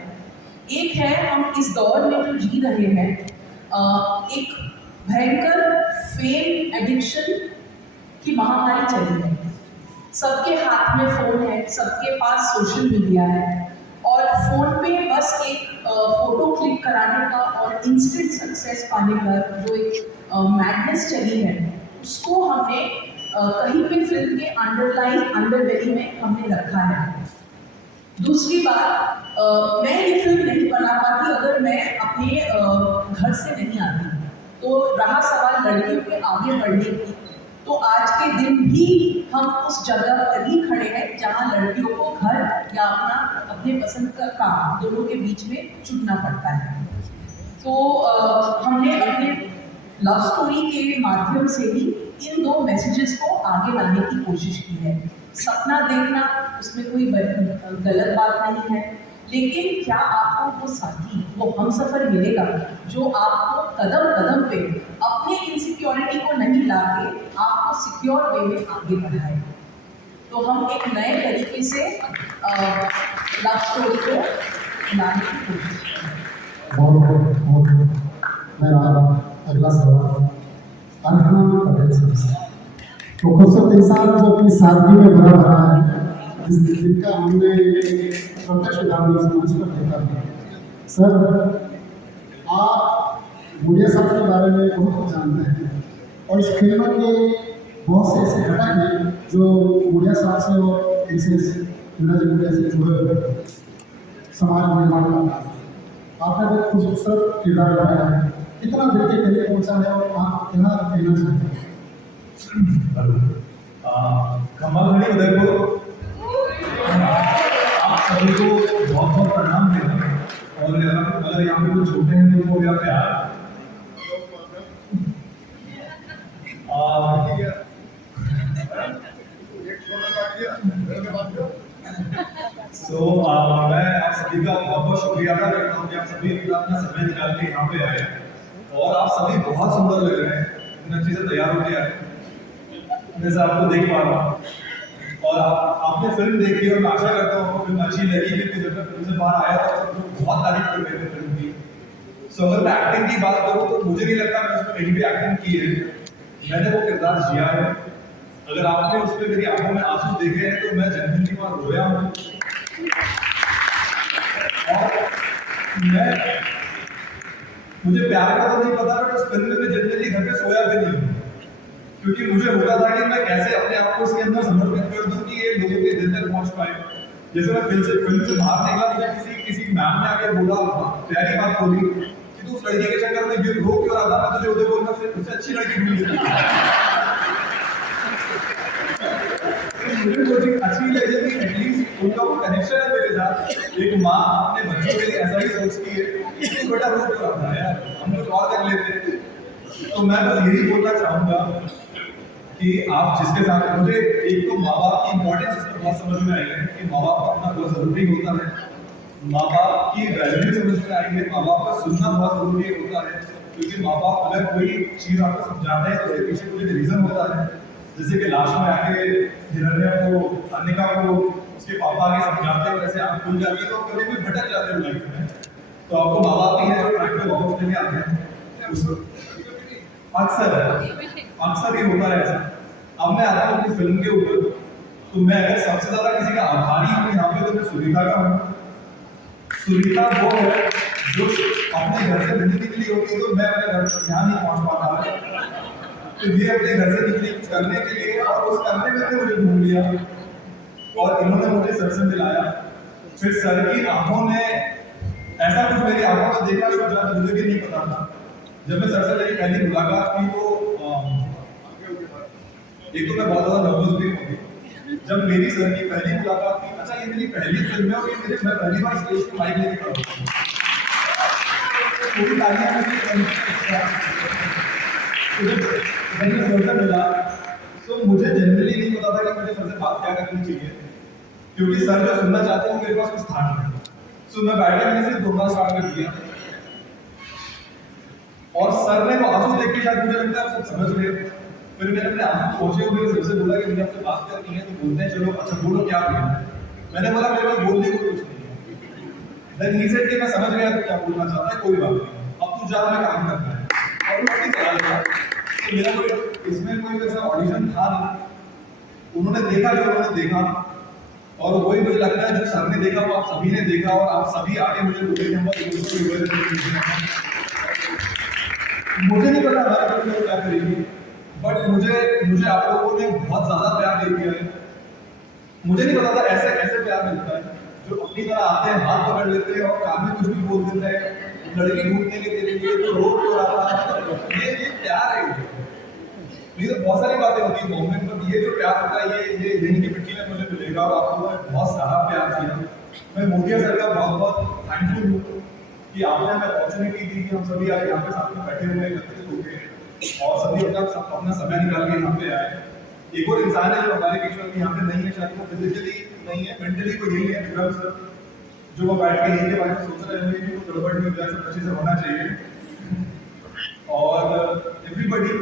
एक है, हम इस दौर में जो जी रहे हैं, एक भयंकर फेम एडिक्शन की महामारी चली है। सबके हाथ में फ़ोन है, सबके पास सोशल मीडिया है, और फ़ोन पे बस एक फ़ोटो क्लिक कराने का और इंस्टेंट सक्सेस पाने का जो एक मैडनेस चली है, उसको हमने कहीं पे फिल्म के अंडरलाइन अंडरबेरी में हमने रखा है। दूसरी बात, मैं ये फिल्म नहीं बना पाती अगर मैं अपने घर से नहीं आती। तो रहा सवाल लड़कियों के आगे बढ़ने की, तो आज के दिन भी हम उस जगह पर ही खड़े हैं जहाँ लड़कियों को घर या अपने पसंद का काम दोनों के बीच में चुनना पड़ता है। तो हमने अपने लव स्टोरी के माध्यम से ही इन दो मैसेजेस को आगे लाने की कोशिश की है। सपना देखना उसमें कोई गलत बात नहीं है, लेकिन क्या आपको वो साथी, वो हमसफर मिलेगा जो आपको कदम कदम पे अपने इनसिक्योरिटी को नहीं लाके आपको सिक्योर वे में आगे बढ़ाए। तो हम एक नए तरीके से लव स्टोरी को लाने की कोशिश करें। मेरा अगला सवाल अरहना पटेल से। तो खूबसूरत इंसान जो अपनी सादगी में भरा भरा है, जिनका हमने प्रत्यक्ष उदाहरण मंच पर देखा था। सर, आप मुड़िया साहब के बारे में बहुत कुछ जानते हैं और इस फिल्म के बहुत से ऐसे घटक हैं जो मुड़िया साहब से और मिसेस मीना जी मुड़िया से जुड़े हुए समाज निर्माण का आपने बहुत खूबसूरत किरदार निभाया है। कितना दिल के करीब पहुँचा है और आप क्या कहना चाहते हैं? कमाल घड़ी उदयपुर, आप सभी को बहुत बहुत प्रणाम देना। और अगर यहाँ पे कुछ छोटे हैं तो वो यहाँ पे मैं आप सभी का बहुत बहुत शुक्रिया अदा करता हूँ कि आप सभी अपना समय निकाल के यहाँ पे आए और आप सभी बहुत सुंदर लग रहे हैं, इतनी अच्छी से तैयार होके आए जैसे आपको देख पा रहा हूँ। और आपने फिल्म देखी और मैं आशा करता हूँ आपको फिल्म अच्छी लगी, क्योंकि जब मैं फिल्म से बाहर आया था तो बहुत तारीफ कर रहे थे फिल्म की। सो अगर मैं एक्टिंग की बात करूँ तो मुझे नहीं लगता मैंने उसमें कहीं भी एक्टिंग की है, मैंने वो किरदार जिया है। अगर आपने उस पर मेरी आंखों में आंसू देखे हैं तो मैं जनरली वहाँ रोया हूँ। और मुझे प्यार का तो नहीं पता, बट उस फिल्म में जनरली घर पे सोया भी नहीं हूँ, क्योंकि मुझे होता था कि मैं कैसे अपने आप को इसके अंदर समर्पित कर दूं कि ये लोगों के दिल तक पहुंच पाए। जैसे मैं फिल्म से बाहर निकला, मुझे किसी मैम ने आके बोला, प्यारी बात बोली कि तू उस लड़की के चक्कर में रो क्यों रहा था, मैं तुझे उधर बोलना उससे अच्छी लड़की मिली। मुझे वो अच्छी लगी कि एटलीस्ट उनका वो कनेक्शन है मेरे साथ। एक माँ अपने बच्चों के लिए ऐसा ही सोचती है कि बेटा रो क्यों रहा था यार, हम कुछ और कर लेते। तो मैं बस यही बोलना चाहूँगा कि आप जिसके साथ, मुझे एक तो माँ बाप की इम्पोर्टेंस इसमें बहुत समझ में आई है कि माँ बाप का अपना बहुत ज़रूरी होता है, माँ बाप की वैल्यू समझ में आई है, माँ बाप का सुनना बहुत ज़रूरी होता है, क्योंकि माँ बाप अगर कोई चीज़ आपको समझाते हैं तो उसके पीछे कोई रीज़न होता है। जैसे कि लास्ट में आके हिरण्या को, अनिका को उसके पापा आके समझाते हैं, वैसे आप भूल जाते हैं तो कभी भी भटक जाते हैं लाइफ में। तो आपको माँ बाप ही है जो ट्रैक पे वापस लेके आते हैं। अक्सर ही होता है ऐसा। अब मैं आता हूँ अपनी फिल्म के ऊपर, तो मैं अगर सबसे ज्यादा किसी का आभारी हूँ यहाँ पे तो मैं सुनीता का हूँ। सुनीता वो है जो अपने घर से नहीं निकली होती तो मैं अपने घर से यहाँ नहीं पहुँच पाता है, तो ये अपने घर से निकली कुछ करने के लिए और उस करने में मुझे ढूंढ लिया और इन्होंने मुझे सर से मिलाया। फिर सर की आंखों ने ऐसा कुछ मेरी आंखों में देखा जो मुझे भी नहीं पता था। जब मैं सर से मेरी पहली मुलाकात की तो एक तो मैं बहुत ज्यादा नर्वस भी हूँ। जब मेरी सर की पहली मुलाकात थी, अच्छा ये मेरी पहली फिल्म है और ये मैं पहली बार स्टेज पे माइक लेके खड़ा हूँ, पूरी तालियां मैंने सर से मिला तो मुझे जनरली नहीं पता था कि मुझे सर से बात क्या करनी चाहिए, क्योंकि सर जो सुनना चाहते हैं मेरे पास कुछ था नहीं। सो मैं बैठे मैंने सिर्फ बोलना स्टार्ट कर दिया और सर ने वो आंसू देख के शायद मुझे लगता है सब समझ गए। फिर मैंने अपने आंसू पहुंचे हुए सर से बोला कि मुझे आपसे बात करनी है, तो बोलते हैं चलो अच्छा बोलो क्या बोलना है। मैंने बोला मेरे पास बोलने को कुछ नहीं है। देन ही सेड कि मैं समझ गया तो क्या बोलना चाहता है, कोई बात नहीं, अब तू जा, हमें काम करना है, और वो ठीक चला गया। तो मेरा कोई इसमें कोई वैसा ऑडिशन था नहीं, उन्होंने देखा जो उन्होंने देखा और वही मुझे लगता है जो सर ने देखा वो आप सभी ने देखा और आप सभी आगे मुझे बोले मुझे नहीं पता हमारे लोग क्या करेंगे, बट मुझे आप लोगों ने बहुत ज्यादा प्यार दे दिया है। मुझे नहीं पता था ऐसे प्यार मिलता है जो अपनी तरह आते हैं, हाथ पकड़ लेते हैं और कान में कुछ भी बोल देते हैं, लड़की ढूंढने के तेरे लिए तो रोड क्यों रहा था, ये प्यार है। ये तो बहुत सारी बातें होती है मोहम्मद, पर ये जो प्यार होता है ये यहीं की मिट्टी में मुझे मिलेगा और आपको बहुत सारा प्यार किया। मैं मोदी सर का बहुत बहुत थैंकफुल हूँ कि आपने हमें अपॉर्चुनिटी दी कि हम सभी आज यहाँ पे साथ में बैठे हुए एकत्रित हो गए और सभी अपना समय निकाल के यहाँ पे आए। एक और इंसान है जो हमारे बीच में यहाँ पे नहीं है, शायद वो फिजिकली नहीं है, मेंटली वो यही है, विक्रम सर, जो वो बैठ के यही के बारे में सोच रहे होंगे कि वो गड़बड़ नहीं हो जाए, सब अच्छे से होना चाहिए। और एवरीबडी,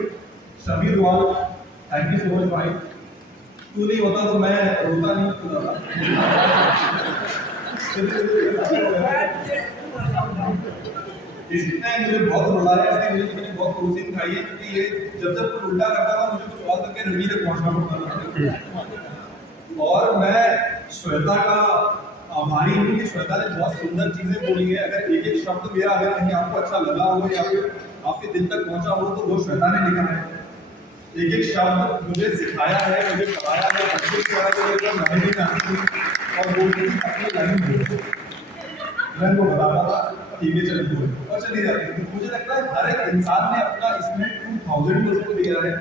समीर वाल, थैंक यू सो मच भाई, तू नहीं होता तो मैं रोता नहीं खुदा। इसने मुझे बहुत रुलाया, इसने मुझे बहुत क्रूसिंग खाई है, क्योंकि ये जब कुछ उल्टा करता था मुझे कुछ और करके रवि तक पहुंचना पड़ता था। और मैं श्वेता का आभारी हूँ कि श्वेता ने बहुत सुंदर चीजें बोली है। अगर एक एक शब्द मेरा अगर कहीं आपको अच्छा लगा हो या फिर आपके दिल तक पहुंचा हो तो वो श्वेता ने लिखा है। एक एक शब्द मुझे सिखाया है, मुझे पढ़ाया है, नहीं जानती थी और बोलती थी अपने लाइन बोलो, मैं वो बताता था ठीक है चल बोल और चली जाती थी। मुझे लगता है हर एक इंसान ने अपना इसमें 2000% दिया है।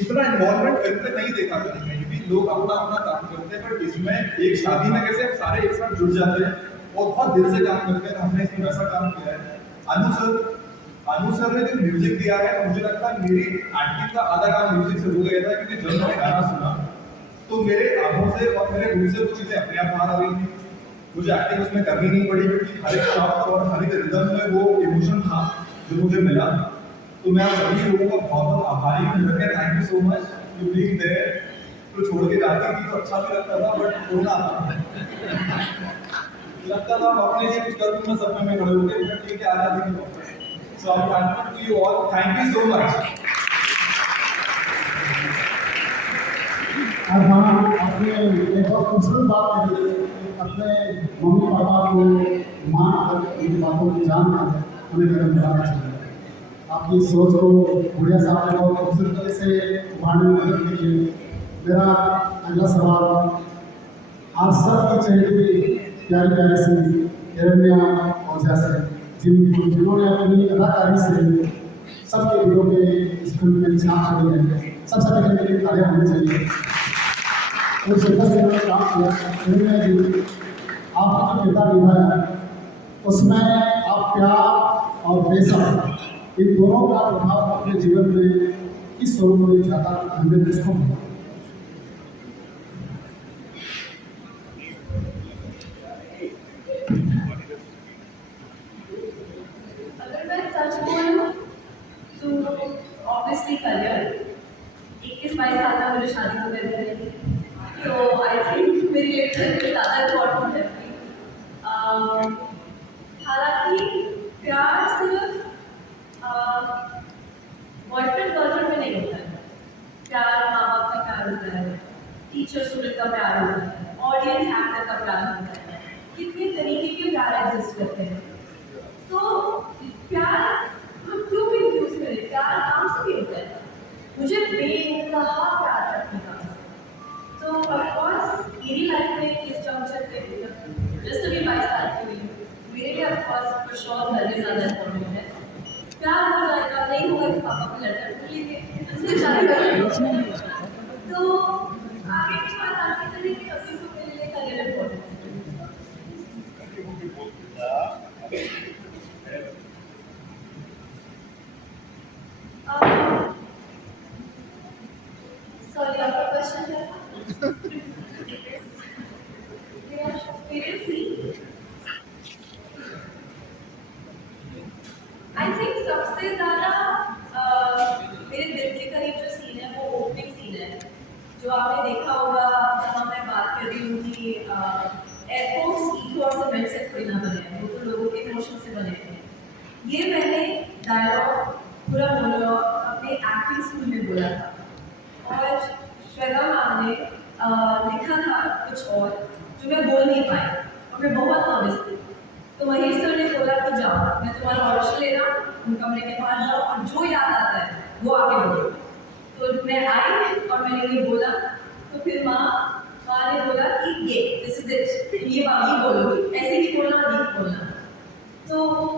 इतना इन्वॉल्वमेंट फिल्म में नहीं देखा करेंगे क्योंकि लोग अपना अपना काम करते हैं, बट इसमें एक शादी में कैसे सारे एक साथ जुड़ जाते हैं और बहुत दिल से काम करते हैं। हमने इसमें वैसा काम किया है। अनु सर ने जो म्यूजिक दिया है, मुझे लगता है मेरी एक्टिंग का आधा काम म्यूजिक से हो गया था, क्योंकि जब मैंने गाना सुना तो मेरे आंखों से और मेरे मुंह से वो चीजें अपने आप बाहर आ गई थी। मुझे एक्टिंग उसमें करनी नहीं पड़ी क्योंकि हर एक शब्द और हर एक रिदम में वो इमोशन था जो मुझे मिला। तो मैं सभी लोगों का बहुत बहुत आभारी हूँ। Thank you so much to being there. तो छोड़ के जाती थी तो अच्छा भी लगता था, बट रोना आता लगता था अपने लिए कुछ करूँ मैं सब में खड़े होकर, ठीक है आ जाती थी वापस। So I'm thankful to you all. Thank you so much. और हाँ, आपने एक बहुत खूबसूरत बात कही, अपने मम्मी पापा को मान कर इन बातों की जान कर हमें कदम बढ़ाना चाहिए। आपकी सोच को गुड़िया साहब ने बहुत खूबसूरती से उभारने में मदद की है। मेरा अगला सवाल, आप सबकी चहेती प्यारी प्यारी सी हिरण्या और जैसे जिन्होंने अपनी अदाकारी से सबके दिलों पे इस फिल्म में छाप छोड़ी है, सबसे पहले मेरी तालियां होनी चाहिए। और शिद्दत से उन्होंने काम किया, उन्होंने भी आपका जो किरदार निभाया उसमें आप प्यार और पैसा इन दोनों का प्रभाव अपने जीवन में किस स्वरूप में जाता हमें किसको मिला? ऑब्वियसली करियर 21-22 साल में मुझे शादी तो करनी है, तो आई थिंक मेरी लिए ज़्यादा इम्पोर्टेंट है। हालांकि प्यार सिर्फ बॉयफ्रेंड गर्लफ्रेंड में नहीं होता है। प्यार माँ बाप का प्यार होता है, टीचर स्टूडेंट का प्यार होता है, ऑडियंस एक्टर का प्यार होता है, कितने तरीके के प्यार एग्जिस्ट करते हैं। तो प्यार हम क्यों कंफ्यूज करें, प्यार काम से भी होता है। मुझे बेइंतहा प्यार करने का, तो ऑफकोर्स मेरी लाइफ में इस जंक्शन पे जस्ट अभी 22 साल की हुई मेरे लिए ऑफकोर्स फॉर श्योर घर में ज़्यादा इम्पोर्टेंट है। प्यार हो जाएगा, नहीं होगा कि पापा को लेटर ढूंढ लेंगे, उससे शादी करेंगे। तो आगे की बात आती करें कि अभी तो मेरे लिए करियर इम्पोर्टेंट है। सॉरी, आपका क्वेश्चन क्या था? आई थिंक सबसे ज़्यादा मेरे दिल के करीब जो सीन है वो ओपनिंग सीन है, जो आपने देखा होगा जहाँ मैं बात कर रही हूँ कि एयरपोर्ट्स ईगो और सीमेंट से थोड़ी ना बने हैं, वो तो लोगों के इमोशन से बने हैं। ये मैंने डायलॉग पूरा मोनोलॉग अपने एक्टिंग स्कूल में बोला था और श्वेता मैम ने लिखा था कुछ और जो मैं बोल नहीं पाई और मैं बहुत नर्वस थी। तो महेश सर ने बोला कि जाओ, मैं तुम्हारा ऑडिशन ले रहा हूँ, तुम कमरे के पास जाओ और जो याद आता है वो आके बोलो। तो मैं आई और मैंने ये बोला, तो फिर माँ ने बोला कि ये दिस इज इट, ये बात बोलोगी, ऐसे ही बोलना नहीं बोलना। तो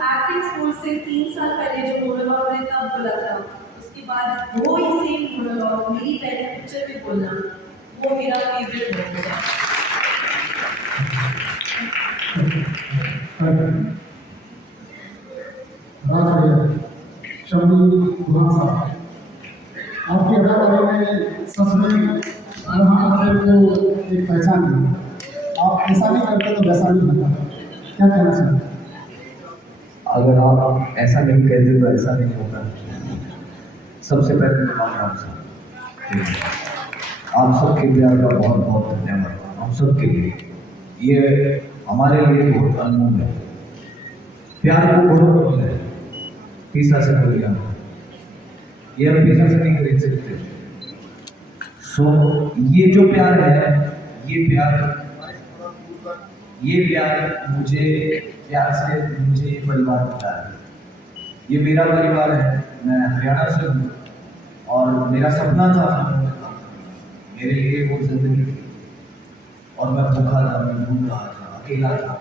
एक्टिंग स्कूल से 3 साल पहले जो मोनोलॉग मैंने तब बोला था, उसके बाद वो ही सेम मोनोलॉग मेरी पहली पिक्चर में बोलना, वो मेरा फेवरेट मोनोलॉग है। आपकी अदाकारी में सच में को एक पहचान दी। आप ऐसा नहीं करते तो वैसा नहीं बनता। क्या कहना चाहिए? अगर आप ऐसा नहीं कहते तो ऐसा नहीं होता। सबसे पहले मैं आप सबके प्यार का बहुत बहुत धन्यवाद। हम सब के लिए ये हमारे लिए बहुत अनमोल है। प्यार को बहुत है, पैसा से खरीदा, ये हम पैसा से नहीं खरीद सकते। सो ये जो प्यार है, ये प्यार मुझे प्यार से मुझे ये परिवार मिला है। ये मेरा परिवार है। मैं हरियाणा से हूँ और मेरा सपना था, मेरे लिए वो जिंदगी थी और मैं भूखा था, मैं ढूंढ रहा था, अकेला था।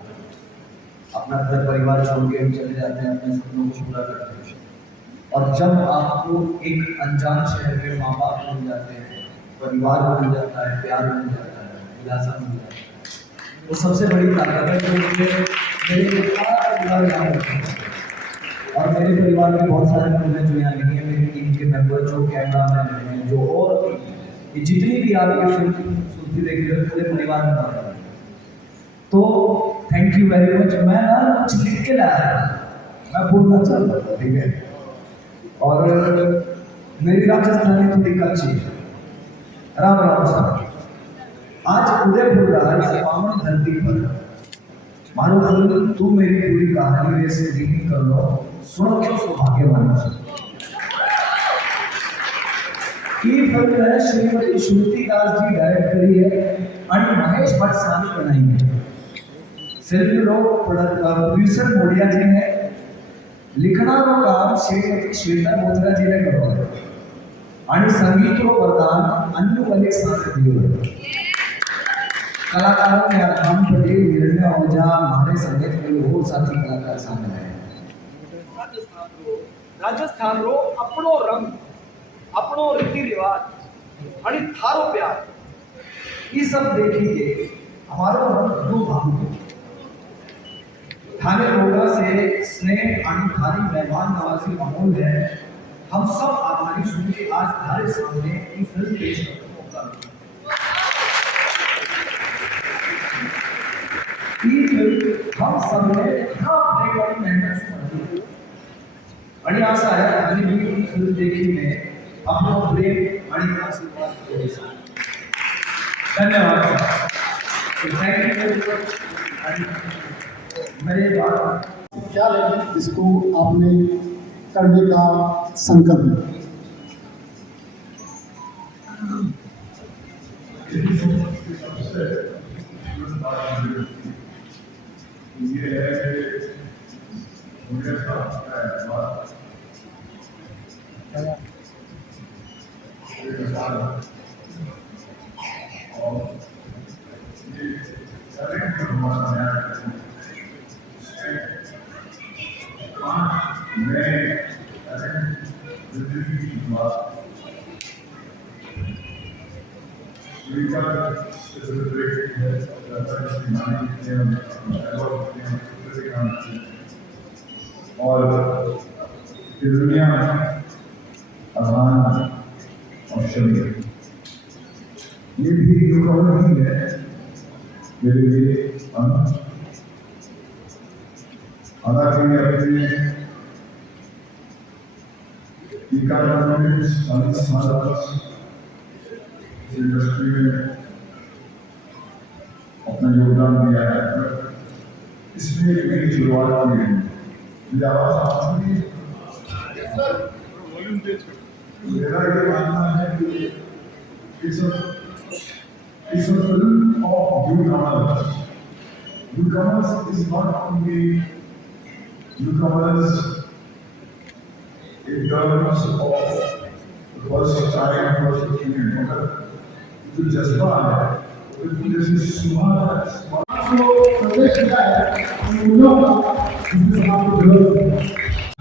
अपना घर परिवार छोड़ के हम चले जाते हैं अपने सपनों को पूरा करते हैं। और जब आपको एक अनजान शहर के माँ बाप मिल जाते हैं, परिवार मिल जाता है, प्यार मिल जाता है, दिलासा मिल जाता है, वो सबसे बड़ी ताकत है। जो मेरे सारा परिवार यहाँ होते हैं और मेरे परिवार में बहुत सारे लोग हैं जो यहाँ नहीं है। मेरी टीम के मेंबर जो कैमरा मैन हैं, जो और ये जितनी भी आपकी फिल्म सुनती देख रहे हो, पूरे परिवार में बात है। तो थैंक यू वेरी मच। मैं ना कुछ लिख के लाया, मैं बोलना चाहता था, ठीक है। और मेरी राजस्थानी थोड़ी कच्ची है। राम राम साहब, आज उदयपुर रहा इस पावन धरती पर, मानो फिल्म तू मेरी पूरी कहानी रे से रीडिंग कर लो, सुनो क्यों सौभाग्यवान से। ये फिल्म है श्रीमती श्रुति दास जी डायरेक्ट करी है और महेश भट्ट सानी बनाई है। फिल्म प्रोड्यूसर मोडिया जी ने, लिखना रो काम श्रीमती श्वेता मोत्रा जी ने करो आणि संगीत रो वरदान अन्नू मलिक साहब ने दियो। कलाकारों में अरमान पटेल, हिरण्य ओझा, हमारे संगीत में बहुत साथी कलाकार शामिल हैं। राजस्थान रो अपनो रंग, अपनो रीति रिवाज आणि थारो प्यार, ये सब देखिए हमारो मन रू भावुक। थाने लोगों से स्नेह आणि थारी मेहमान नवाजी माहौल है। हम सब आभारी सुन के आज हमारे सामने ये फिल्म पेश करने का मौका मिला। ये फिल्म हम सब ने अपने बड़ी मेहनत से बनाई आणि आशा है आपने भी ये फिल्म देखी में अपना प्रेम आणि आशीर्वाद देगा। धन्यवाद। Thank you very much. मेरे बात क्या लगे जिसको आपने करने का संकल्प लिया? ये है उनके साथ और दुनिया अरमान और शमीर, ये भी ही है मेरे लिए। हालांकि मैं अपने इंडस्ट्री में अपना योगदान दिया है, इसमें मेरी शुरुआत की है। मेरा ये मानना है कि इस film of newcomers is not only newcomers in terms of first time, first opinion, मगर जो जज्बा है, वो जैसे सुबह जो संदेश दिया है उन मूल्यों का जिसमें समाज को जरूरत है